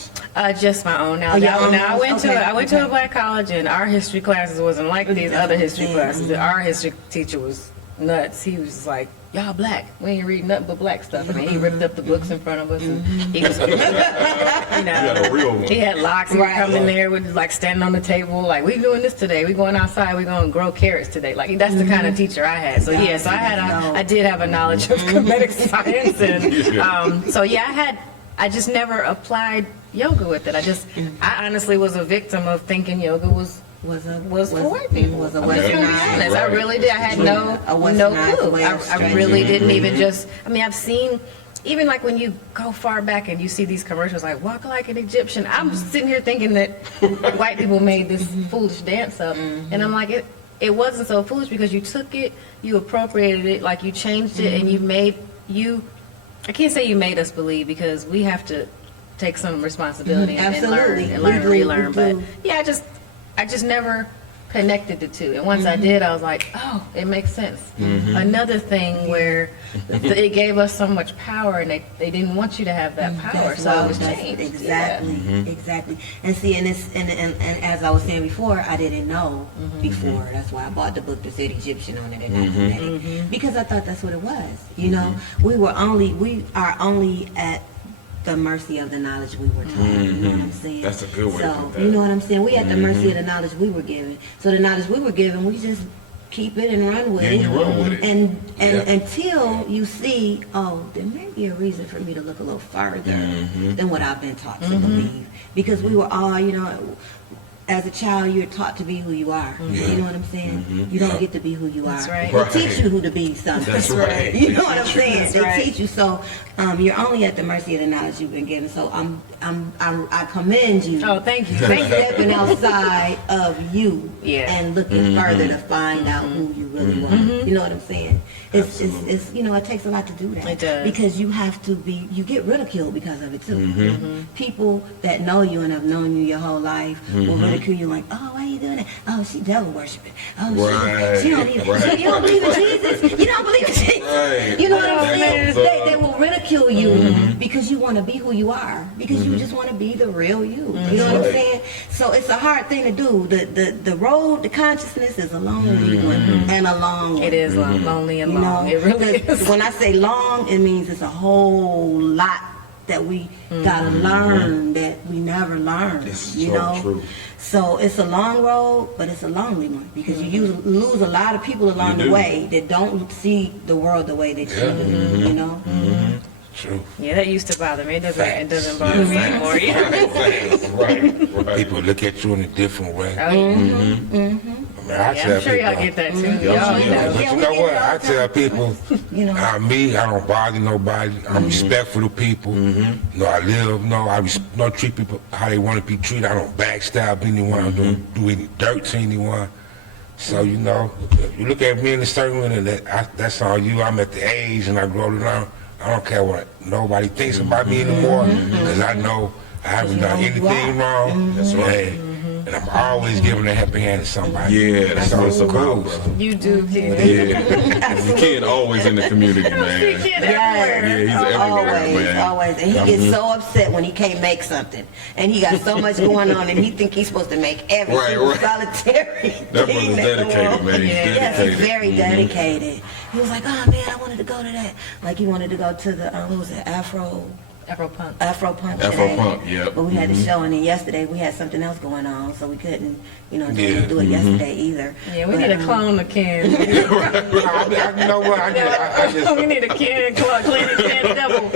Just my own. Now, Oh, your now, own now I house? went Okay, to okay. a black college, and our history classes wasn't like these other history classes. Our history teacher was, nuts. He was just like, y'all black. We ain't reading nothing but black stuff. I mean, he ripped up the books in front of us. And he was, you know, a real one. he had locks. He would come in there with like standing on the table, like, we doing this today. We going outside. We going to grow carrots today. Like, that's the kind of teacher I had. So yeah, so I did have a knowledge of comedic science, and so yeah, I just never applied yoga with it. I honestly was a victim of thinking yoga was for white people. Was a I'm just gonna be westernized. honest. I really did. I had no westernized clue. way of I really didn't even just. I mean, I've seen. Even like when you go far back and you see these commercials like walk like an Egyptian, I'm just sitting here thinking that white people made this foolish dance up, and I'm like, it wasn't so foolish because you took it, you appropriated it, like you changed it, and I can't say you made us believe because we have to take some responsibility and Absolutely. learn and relearn. We But do. yeah, I just never connected the two. And once I did, I was like, oh, it makes sense. Another thing where it gave us so much power, and they didn't want you to have that power, That's so why it was that's- changed. Exactly, exactly. And see, and as I was saying before, I didn't know before. That's why I bought the book that said Egyptian on it and not Kinetic, because I thought that's what it was. You know, we are only at the mercy of the knowledge we were taught. You know what I'm saying? That's a good way to So, put that. you know what I'm saying? We at the mercy of the knowledge we were given. So the knowledge we were given, we just keep it and run with Yeah, it. you run with it. And Yeah. until you see, oh, there may be a reason for me to look a little further than what I've been taught to believe. Because we were all, you know, as a child, you're taught to be who you are. You know what I'm saying? You don't get to be who you That's are. right. They Right. teach you who to be something. That's right. You know what I'm saying? That's They right. teach you. So you're only at the mercy of the knowledge you've been given. So I commend you. Oh, thank you. for Thank you. stepping outside of you Yeah. and looking further to find out who you really are. You know what I'm saying? It's you know, it takes a lot to do that. It does. Because you have to be, you get ridiculed because of it too. People that know you and have known you your whole life will ridicule you like, oh, why are you doing that? Oh, she devil worshiping. Oh, Right, she don't even, right. you don't believe in Jesus? You don't believe in Jesus? Right. You know what I'm That saying? comes up. They will ridicule you because you want to be who you are. Because you just want to be the real you. You know what I'm right. saying? So it's a hard thing to do. The road to consciousness is a lonely one and a long one. It is lonely and You know, long. It really 'cause is. when I say long, it means it's a whole lot that we gotta learn that we never learned. It's You so know, true. so it's a long road, but it's a lonely one because you lose a lot of people along You the do. way that don't see the world the way that you do. You know, True. Yeah, that used to bother me. It doesn't Facts. bother me anymore. Yeah. Right. People look at you in a different way. Oh, yeah. I mean, I Yeah, tell I'm sure y'all people, get that too. Yeah, Y'all yeah. know. but Yeah, you we know get what? it all I the tell people, you know. me, I don't bother nobody. I'm respectful to people. You know, I live, don't treat people how they want to be treated. I don't backstab anyone. I don't do any dirt to anyone. So, you know, if you look at me in a certain way, and that's on you. I'm at the age and I grow around. I don't care what nobody thinks about me anymore because I know I haven't done you know who you anything wrong. That's right. And I'm always giving a helping hand to somebody. Yeah, that's what it's so about, cool. brother. You do, kid. Yeah. The kid always in the community, man. Kid Yes. everywhere. Yeah, he's everywhere, Always, man. always. And he gets so upset when he can't make something. And he got so much going on and he think he's supposed to make every Right, single right. solitary That thing brother's in the dedicated, world. man. He's Yes, he's dedicated. very dedicated. He was like, oh man, I wanted to go to that. Like he wanted to go to the, what was it, Afro Afro-punk. Punk Afro today. Punk, yep. But we had the show, and then yesterday we had something else going on, so we couldn't, you know, Yeah. do it yesterday either. Yeah, we But, need a clone of Ken. You know what? I just We need a Ken clone, Ken double.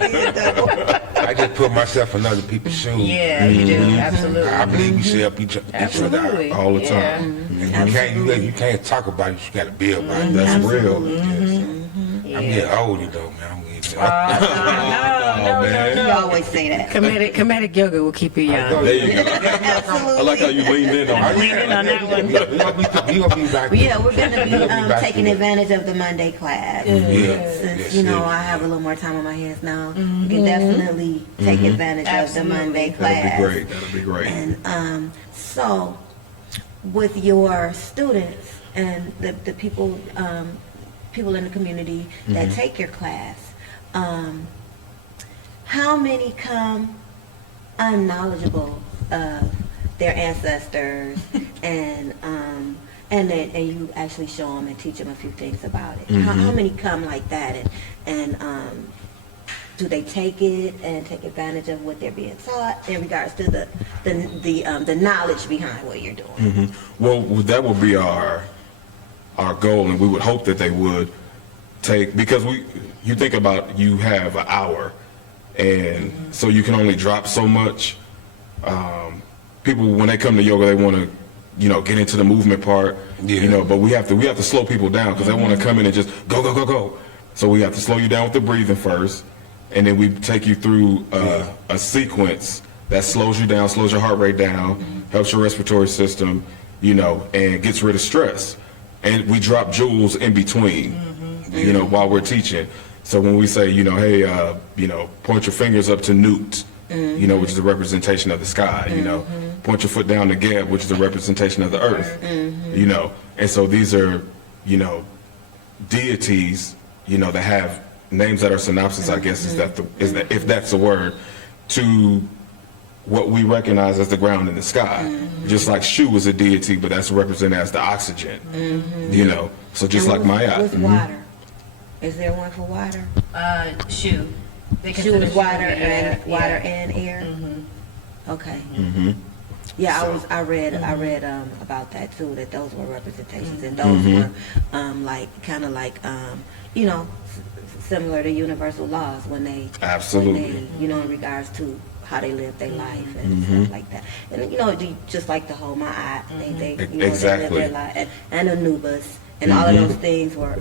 I just put myself in other people's shoes. Yeah, you do. Absolutely. I believe we should help each other out. Absolutely. All the Yeah. time. And you can't talk about it. You got to be about it. That's real. I'm getting older though, man. I'm getting No, no, man. no, You no. always say that. Comedic yoga will keep you young. There you go. I like how you leaned in on Lean it. in on that one. We gonna be back. Yeah, we're going to be back taking to it. advantage of the Monday class. Yeah. Since, Yes, you know, yes. I have a little more time on my hands now. We can definitely take advantage of the Monday class. That'll be great. That'll be great. And so, with your students and the people, people in the community that take your class, how many come unknowledgeable of their ancestors and And you actually show them and teach them a few things about it. How many come like that, and do they take it and take advantage of what they're being taught in regards to the knowledge behind what you're doing? Well, that would be our goal, and we would hope that they would take, because you think about, you have an hour, and so you can only drop so much. People, when they come to yoga, they want to, get into the movement part, but we have to slow people down, because they want to come in and just go, go, go, go. So we have to slow you down with the breathing first, and then we take you through a sequence that slows you down, slows your heart rate down, helps your respiratory system, and gets rid of stress. And we drop jewels in between, while we're teaching. So when we say, hey, point your fingers up to Newt, which is a representation of the sky, point your foot down to Geb, which is a representation of the earth, and so these are, deities, that have names that are synopsis, I guess, is that if that's the word, to what we recognize as the ground in the sky. Just like Shu is a deity, but that's represented as the oxygen, so just like Maya. With water. Is there one for water? Shoe. They Shu consider is water air. and water and air. Okay. Yeah, I read about that too. That those were representations, and those were similar to universal laws when they Absolutely. in regards to how they live their life and stuff like that. And just like the whole Ma'at, they Exactly. they live their life, and Anubis. And all of those things were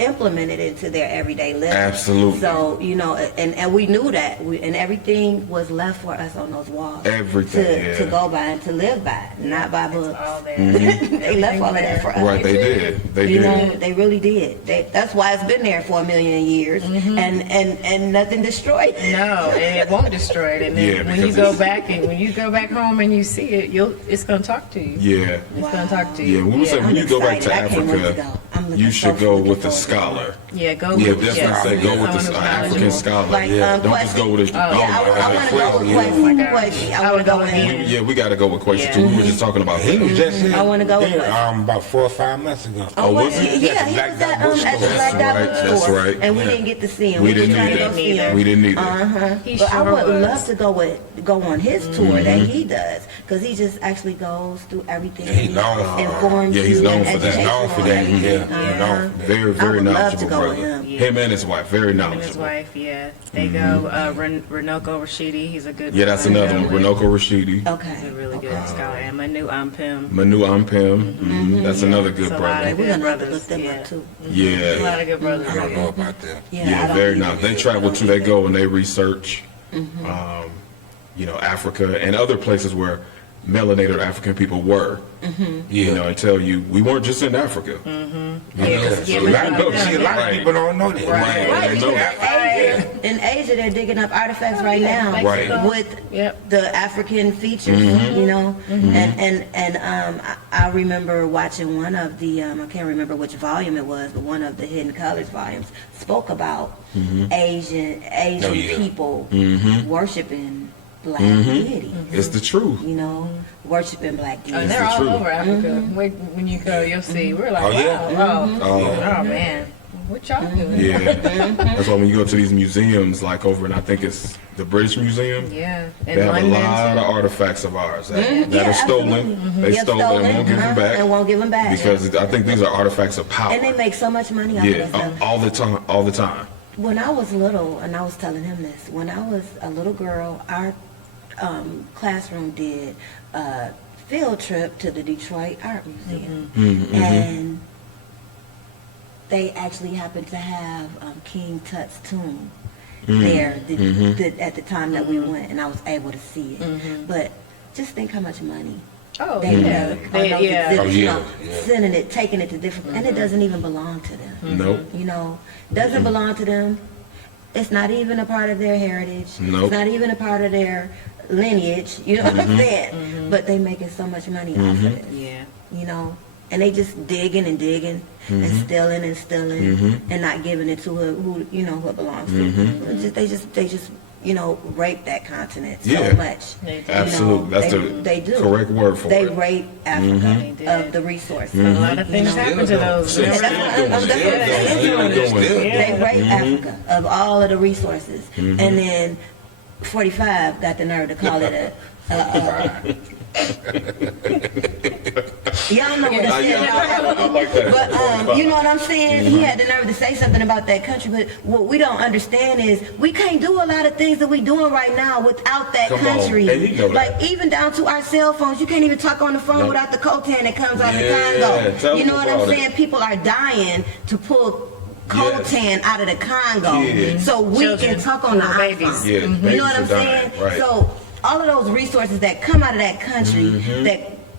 implemented into their everyday living. Absolutely. So, and we knew that. And everything was left for us on those walls. Everything, to go by and to live by, not by books. All there. They left all of that for us. Right, they did. They did. They really did. That's why it's been there for 1,000,000 years, and nothing destroyed it. No, and it won't destroy it. And then when you go back home and you see it, it's going to talk to you. Yeah. It's going to talk to you. Yeah, we would say when you go back to I can't wait to Africa, go. I'm looking you should go looking with a forward to it. scholar. Yeah, go Yeah, with that's what I say. Go with an African scholar. Like, Don't just go with a. I want to go with Kwesi. I want to go with him. Yeah, we got to go with Kwesi too. We were just talking about He him. was just here. I wanna go with Kwesi. about 4 or 5 months ago. Oh, was he? Yeah, he was at the Black Dot That's bookstore. right. And we didn't get to see him. We didn't were trying to go either. see him. We didn't either. He But I sure would was. love to go on his tour that he does, because he just actually goes through everything. Yeah, he's known for it. informs Yeah, he's you known and for that. educates Known you for on that. everything. Yeah, known for that. Very, I very would love to knowledgeable go with brother. him. Him and his wife, very Him and his knowledgeable. wife, yeah. They go, Renoko Rashidi, he's a good Yeah, that's another one. Renoko Rashidi, Okay. He's a really good scholar. And Manu Ampim. Manu Ampim. That's another good It's a lot brother. of We're good gonna have to brothers. look them Yeah. up too. A Yeah, lot of good brothers. I don't know about that. I yeah, don't very either. nice. They travel too. They go and they research, Africa and other places where melanated African people were. And tell you we weren't just in Africa. A lot of people don't know that. Right. They know. In Asia, they're digging up artifacts right now Right. with the African features, and I remember watching one of the, I can't remember which volume it was, but one of the Hidden Colors volumes spoke about Asian people worshiping black deities, It's the truth. worshiping black deities. And they're all true. over Africa. When you go, you'll see. We're like, Oh, yeah. wow. Oh. Oh, man. What y'all doing? Yeah, that's why when you go to these museums, like over in I think it's the British Museum, Yeah. they In have a London, lot of too. artifacts of ours that Yeah, are stolen. absolutely. They Yeah, stole it and won't give them back. and won't give them back. Because I think these are artifacts of power. And they make so much money off of Yeah, that stuff. all the time. When I was little, and I was telling him this, when I was a little girl, our classroom did a field trip to the Detroit Art Museum. And they actually happened to have King Tut's tomb there at the time that we went, and I was able to see it. But just think how much money Oh, they yeah. make on those exhibits, yeah. sending it, taking it to different, and it doesn't even belong to them. Nope. Doesn't belong to them. It's not even a part of their heritage. Nope. It's not even a part of their lineage. You know what I'm saying? But they making so much money off of it. Yeah. And they just digging and digging and stealing and stealing and not giving it to who it belongs to. They just rape that continent so Yeah. much. They do. Absolutely. That's they the do. correct word for They it. rape Africa of the resources. A lot of things happen to those. Still Remember doing that? it. Still doing it. They rape Africa of all of the resources, and then 45 got the nerve to call it a y'all know what I'm saying. I like that. But you know what I'm saying? He had the nerve to say something about that country. But what we don't understand is we can't do a lot of things that we doing right now without that Come on. country. And you know that. Like even down to our cell phones, you can't even talk on the phone No. without the coltan that comes out of the Yeah, Congo. tell You me know what I'm about it. saying? People are dying to pull coltan out of the Congo Kids. so we Children, can talk on the little babies. iPhone. Yeah, You know babies what I'm are dying, saying? right. So all of those resources that come out of that country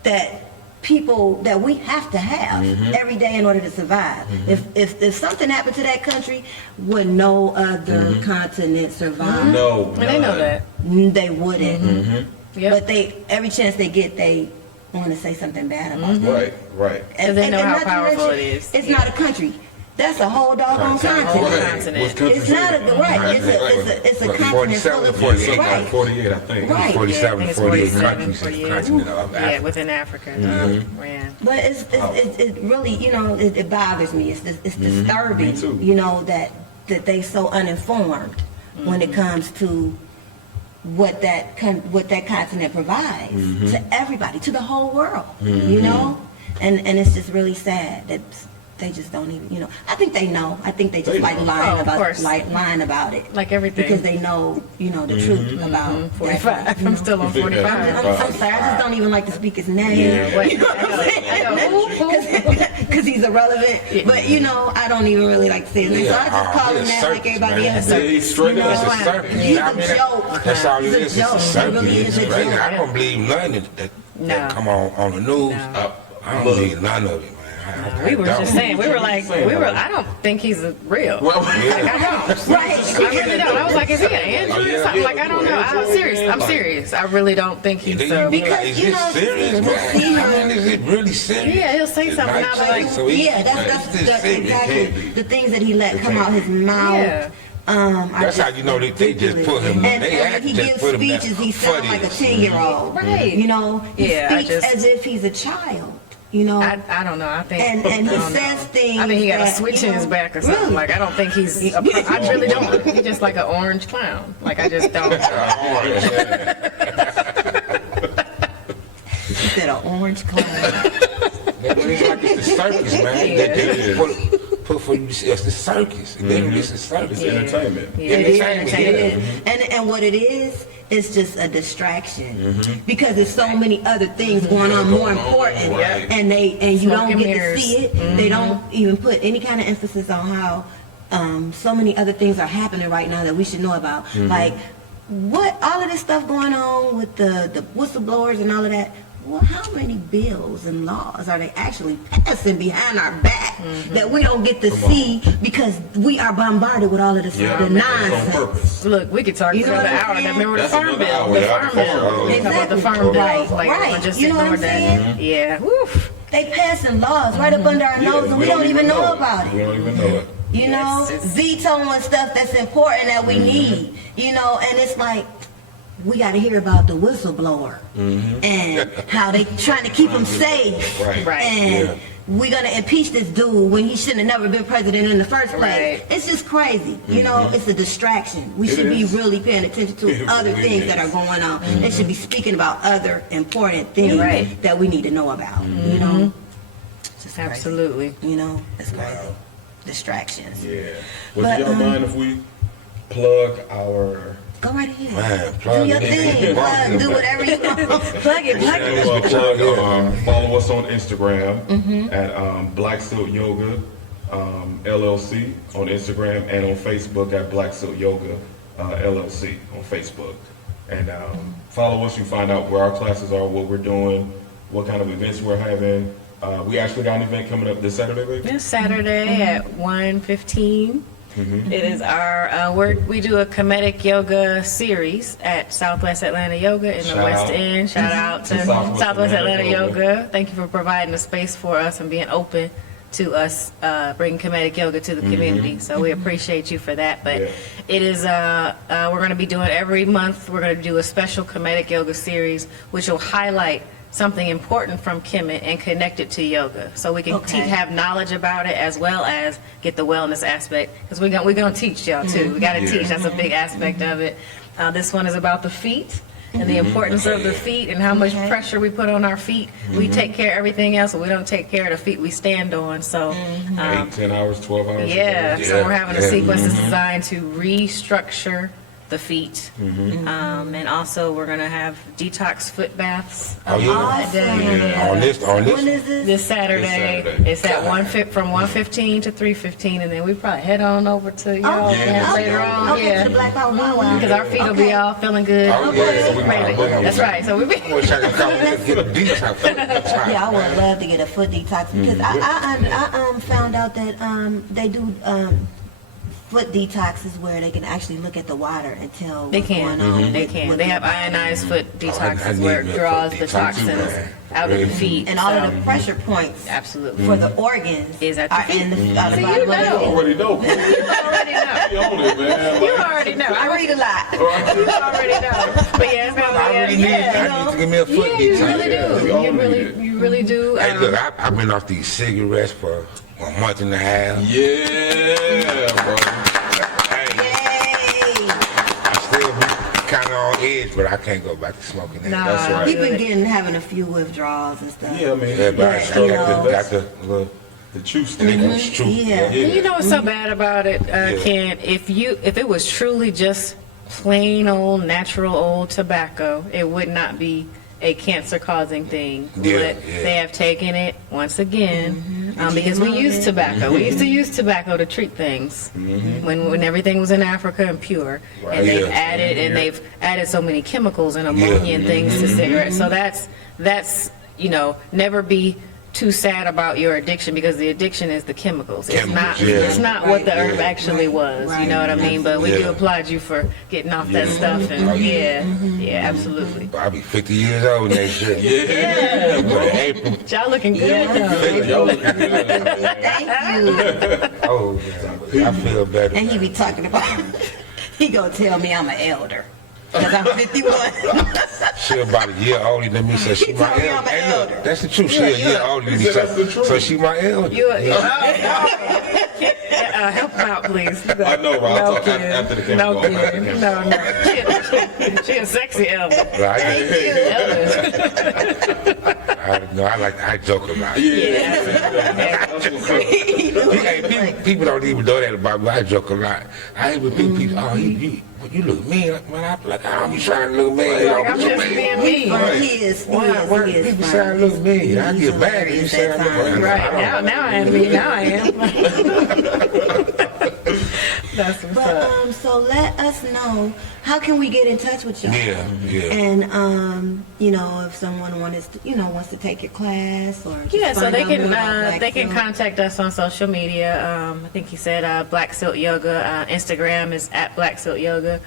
that people that we have to have every day in order to survive. If something happened to that country, would no other continent survive? No. And they know that. They wouldn't. Yep. But every chance they get, they want to say something bad about it. Right. Because they know how not to powerful mention, it is. It's not a country. That's a whole doggone continent. Continent. It's not a right. It's a continent full 47 of 48, right. 48, I think. Right. 47 I think it's 48 47, countries in the 48. continent of Yeah, Africa. within Africa. Yeah. But it really, it bothers me. It's disturbing, Me too. that they so uninformed when it comes to what that continent provides to everybody, to the whole world, and it's just really sad that they just don't even, I think they know. I think they just They like know. lying Oh, of course. lying about it. Like everything. Because they know, the truth about 45. that, I'm still on 45. I'm sorry, I just don't even like to speak his name. Wait, I know. Who? Because he's irrelevant. But, I don't even really like to say his name. So I just call him that like everybody else. Yeah, he's straight up. It's a circus. He's I a mean, joke. That's all it He's a is. It's joke. a He circus. really is a It's crazy. joke. I don't believe none that come on the news. No. I don't believe none of it, man. We were just saying, I don't think he's real. Well, Like, I don't. Right. I really don't. I was like, is he an android or something? Like, I don't know. I'm serious. I really don't think he's Then you be like, is you this know, serious, man? Is it really serious? Yeah, he'll say It something. might I'll be like, change, so he- Yeah, it's that's serious. It exactly can't be. the things that he let It come can't out his mouth. yeah. Are That's how just you know they just put him. And They when act he just gives put him there speeches, he for sounds like a this. 10-year-old. Right. He Yeah, I speaks just- as if he's a child. I don't know. I think And he I don't know. says things. I think he got a that, switch in his back or something. Really? Like I don't think he's. I really don't. He's just like an orange clown. Like I just don't. He said an orange clown. It's like it's the circus, man. They put for you. It's the circus. It's the circus. It's entertainment. Yeah, It it's is. entertainment. And what it is just a distraction because there's so many other things going on more important, Right. and you Smoke don't and get mirrors. to see it. They don't even put any kind of emphasis on how so many other things are happening right now that we should know about, like what all of this stuff going on with the whistleblowers and all of that. Well, how many bills and laws are they actually passing behind our back that we don't get to see because we are bombarded with all of this Yeah, the it's on nonsense? purpose. Look, we could talk You for know another what I'm hour. saying? Remember the That's farm another bill? hour, The yeah, farm the bill. farm bill. We talk about the farm bill. Right, Like right. just You know what ignored I'm that. saying? Yeah. Woof. They passing laws right up under our nose and we don't even know about We it. don't even know it. You know, Yes, it's- vetoing stuff that's important that we need. And it's like we got to hear about the whistleblower and how they trying to keep him safe. Right. Right. And we're gonna impeach this dude when he shouldn't have never been president in the first place. Right. It's just crazy. It's a distraction. We It should be is. really paying attention to It other really things is. that are going on. They should be speaking about other important things Right. that we need to know about. Just crazy. Absolutely. It's crazy. Distractions. Yeah. Well, But, do y'all mind if we plug our... Go right ahead. Man, Do plug your it thing. in. Plug, do whatever you want. Plug it. Follow us on Instagram at Black Silt Yoga LLC on Instagram and on Facebook at Black Silt Yoga LLC on Facebook. And follow us. You find out where our classes are, what we're doing, what kind of events we're having. We actually got an event coming up this Saturday, baby. This Saturday at 1:15. It is our we do a Kinetic Yoga series at Southwest Atlanta Yoga in the Shout West out End. Shout out to Southwest Southwest Atlanta Atlanta Yoga. Yoga. Thank you for providing a space for us and being open to us bringing Kinetic Yoga to the community. So we appreciate you for that. But it is, we're going to be doing every month, we're going to do a special Kinetic Yoga series, which will highlight something important from Kemet and connect it to yoga. So we can have knowledge about it as well as get the wellness aspect. Because we're going to teach y'all too. We got to teach. That's a big aspect of it. This one is about the feet. And the importance of the feet and how much pressure we put on our feet. We take care of everything else, but we don't take care of the feet we stand on. So, 8, 10 hours, 12 hours. yeah. So we're having a sequence that's designed to restructure the feet, and also we're gonna have detox foot baths Oh, yeah. that day. Yeah. On this, When is this? This Saturday, Saturday. it's at from 1:15 to 3:15, and then we probably head on over to y'all Yeah. later on. Okay, to the Black Power Wow. Because our feet will be all feeling good. Oh, yeah. So we might Ready. book them. That's right. So we be. I wish I could come and get a detox. Yeah, I would love to get a foot detox because I found out that they do foot detoxes where they can actually look at the water and tell They what's can. going on. They with can. your They have body. ionized foot I detoxes need where it me a draws foot the detox too, toxins man. out of the Really. feet. And all So- of the pressure points Absolutely. for the organs Is at the are feet. in the So body. you You know. already know. You already know. You own it, man. You already know. I read a lot. You already know. But yeah, it's gonna I be really need, I need to give me a foot Yeah, you detox. really do. We all You really do. Hey, look, I've been off these cigarettes for a month and a half. Yeah, bro. Hey, Yay! I still be kind of on edge, but I can't go back to smoking that. Nah. That's right. You've been having a few withdrawals and stuff. Yeah, I mean, Yeah, but I Yeah, still you got know. the the true stick. That's true. Yeah. You know what's so bad about it, Ken? If it was truly just plain old natural old tobacco, it would not be a cancer-causing thing. Yeah, But yeah. they have taken it once again because we used tobacco. We used to use tobacco to treat things when everything was in Africa and pure. Right, And they've yeah. added added so many chemicals and ammonia and things to cigarettes. So that's never be too sad about your addiction because the addiction is the chemicals. It's not Chemicals, yeah. it's not what the Right, herb actually was. right. You know what I mean? But we do Yeah. applaud you for getting off that stuff and yeah, absolutely. I'll be 50 years old next year. Yeah, bro. In April. Y'all looking good though. Y'all looking good. man. Thank you. Oh, man. I feel better. And he be talking about, he gonna tell me I'm an elder. Because I'm 51. She about a year older than me, so she He my told me elder. I'm an Hey, look, elder. that's the truth. She a year older than me, said that's the truth. so she my elder. Help out, please. I know, bro. I'll talk kidding. after the camera. No, After the kidding. camera. No. She a sexy elder. Right? Elder. I joke about it. Yeah. That's what's up. Hey, people don't even know that about me. I joke a lot. I ain't with people. Oh, you look mean. Man, I don't be trying to look mean. Like, I'm just being me. He is. Why people trying to look mean? I get mad if you say I look mean. Right, now I am me. Now I am. That's what's But up. so let us know, how can we get in touch with y'all? Yeah. And if someone wants to take your class or just Yeah, so find they out more can about Black they can Silk. contact us on social media. I think he said Black Silt Yoga. Instagram is at Black Silt Yoga.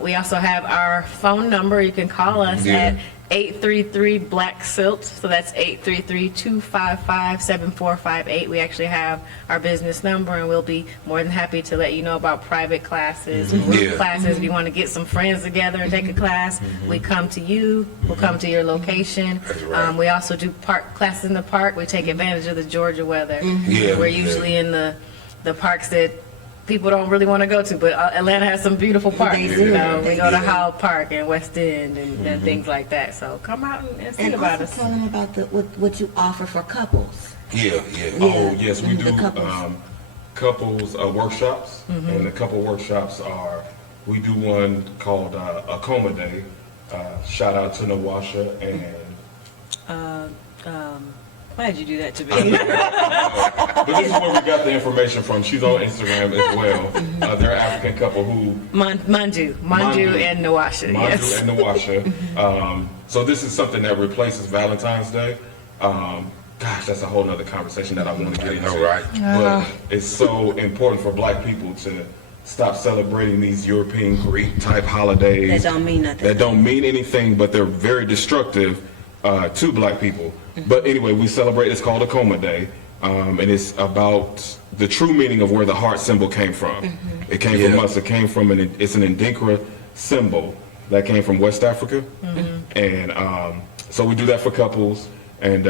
We also have our phone number. You can call us Yeah. at 833 Black Silt. So that's 833-255-7458. We actually have our business number, and we'll be more than happy to let you know about private classes, group Yeah. classes. If you want to get some friends together and take a class, we come to you. We'll come to your location. That's right. We also do park classes in the park. We take advantage of the Georgia weather. Yeah, We're yeah. usually in the parks that people don't really want to go to, but Atlanta has some beautiful parks. They You do. know, we They go to do. Howell Park and West End and things like that. So come out and see And about also us. tell them about what you offer for couples. Yeah. Oh, yes, we The do couples. couples workshops. And the couple workshops we do one called a Coma Day. Shout out to Nawasha and Why did you do that to me? but this is where we got the information from. She's on Instagram as well. They're an African couple who Manju and Nawasha. Manju Yes. and Nawasha. So this is something that replaces Valentine's Day. Gosh, that's a whole nother conversation that I want to get into. know, right? But it's so important for Black people to stop celebrating these European Greek type holidays. That don't mean nothing. That don't mean anything, but they're very destructive to Black people. But anyway, we celebrate. It's called a Coma Day, and it's about the true meaning of where the heart symbol came from. It came from us. It came from it's an Ndinkra symbol that came from West Africa, and so we do that for couples, and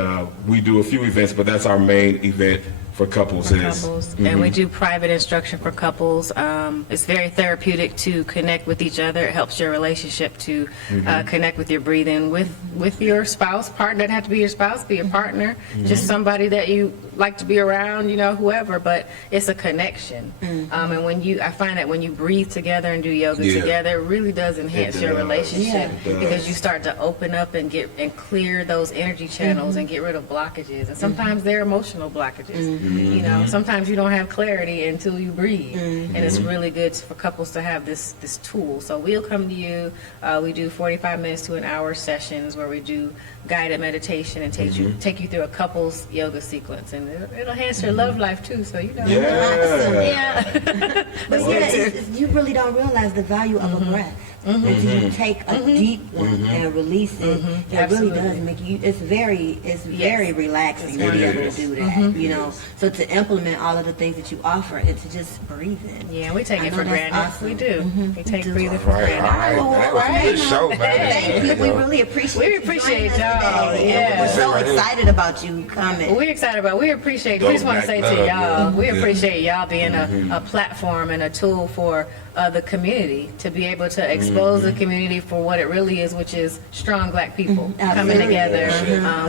we do a few events, but that's our main event for couples. And we do private instruction for couples. It's very therapeutic to connect with each other. It helps your relationship to connect with your breathing with your spouse. Partner doesn't have to be your spouse, be your partner, just somebody that you like to be around, you know, whoever. But it's a connection. And I find that when you breathe together and do yoga together, it really does enhance your relationship because you start to open up and clear those energy channels and get rid of blockages. And sometimes they're emotional blockages. You know, sometimes you don't have clarity until you breathe, and it's really good for couples to have this tool. So we'll come to you. We do 45 minutes to an hour sessions where we do guided meditation and take you through a couples yoga sequence, and it'll enhance your love life too. So you know, But you really don't realize the value of a breath. Until you take a deep one and release it, it really does make you. It's very relaxing to be able to do that. You know, so to implement all of the things that you offer and to just breathe in. Yeah, we take it for granted. Awesome. We do. We take breathing for granted. That was a good show, man. Thank you. We really appreciate. We appreciate you joining us y'all. today. Yeah. We're so excited about you coming. We're excited about it. We appreciate it. We just want to say to y'all, we appreciate y'all being a platform and a tool for the community to be able to expose the community for what it really is, which is strong Black people coming together.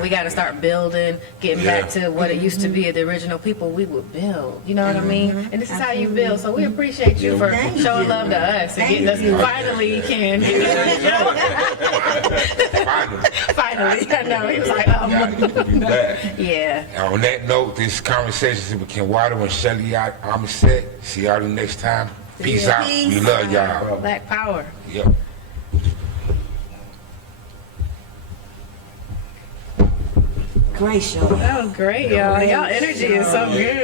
We got to start building, getting back to what it used to be. The original people we would build. You know what I mean? And this is how you build. So we appreciate you for showing love to us and getting us. Finally, can. Finally, I know. He was like, yeah. On that note, this conversation with Kenwardo and Shelly out AmenSet. See y'all the next time. Peace out. We love y'all. Black power. Yep. Great show. That was great, y'all. Y'all energy is so good.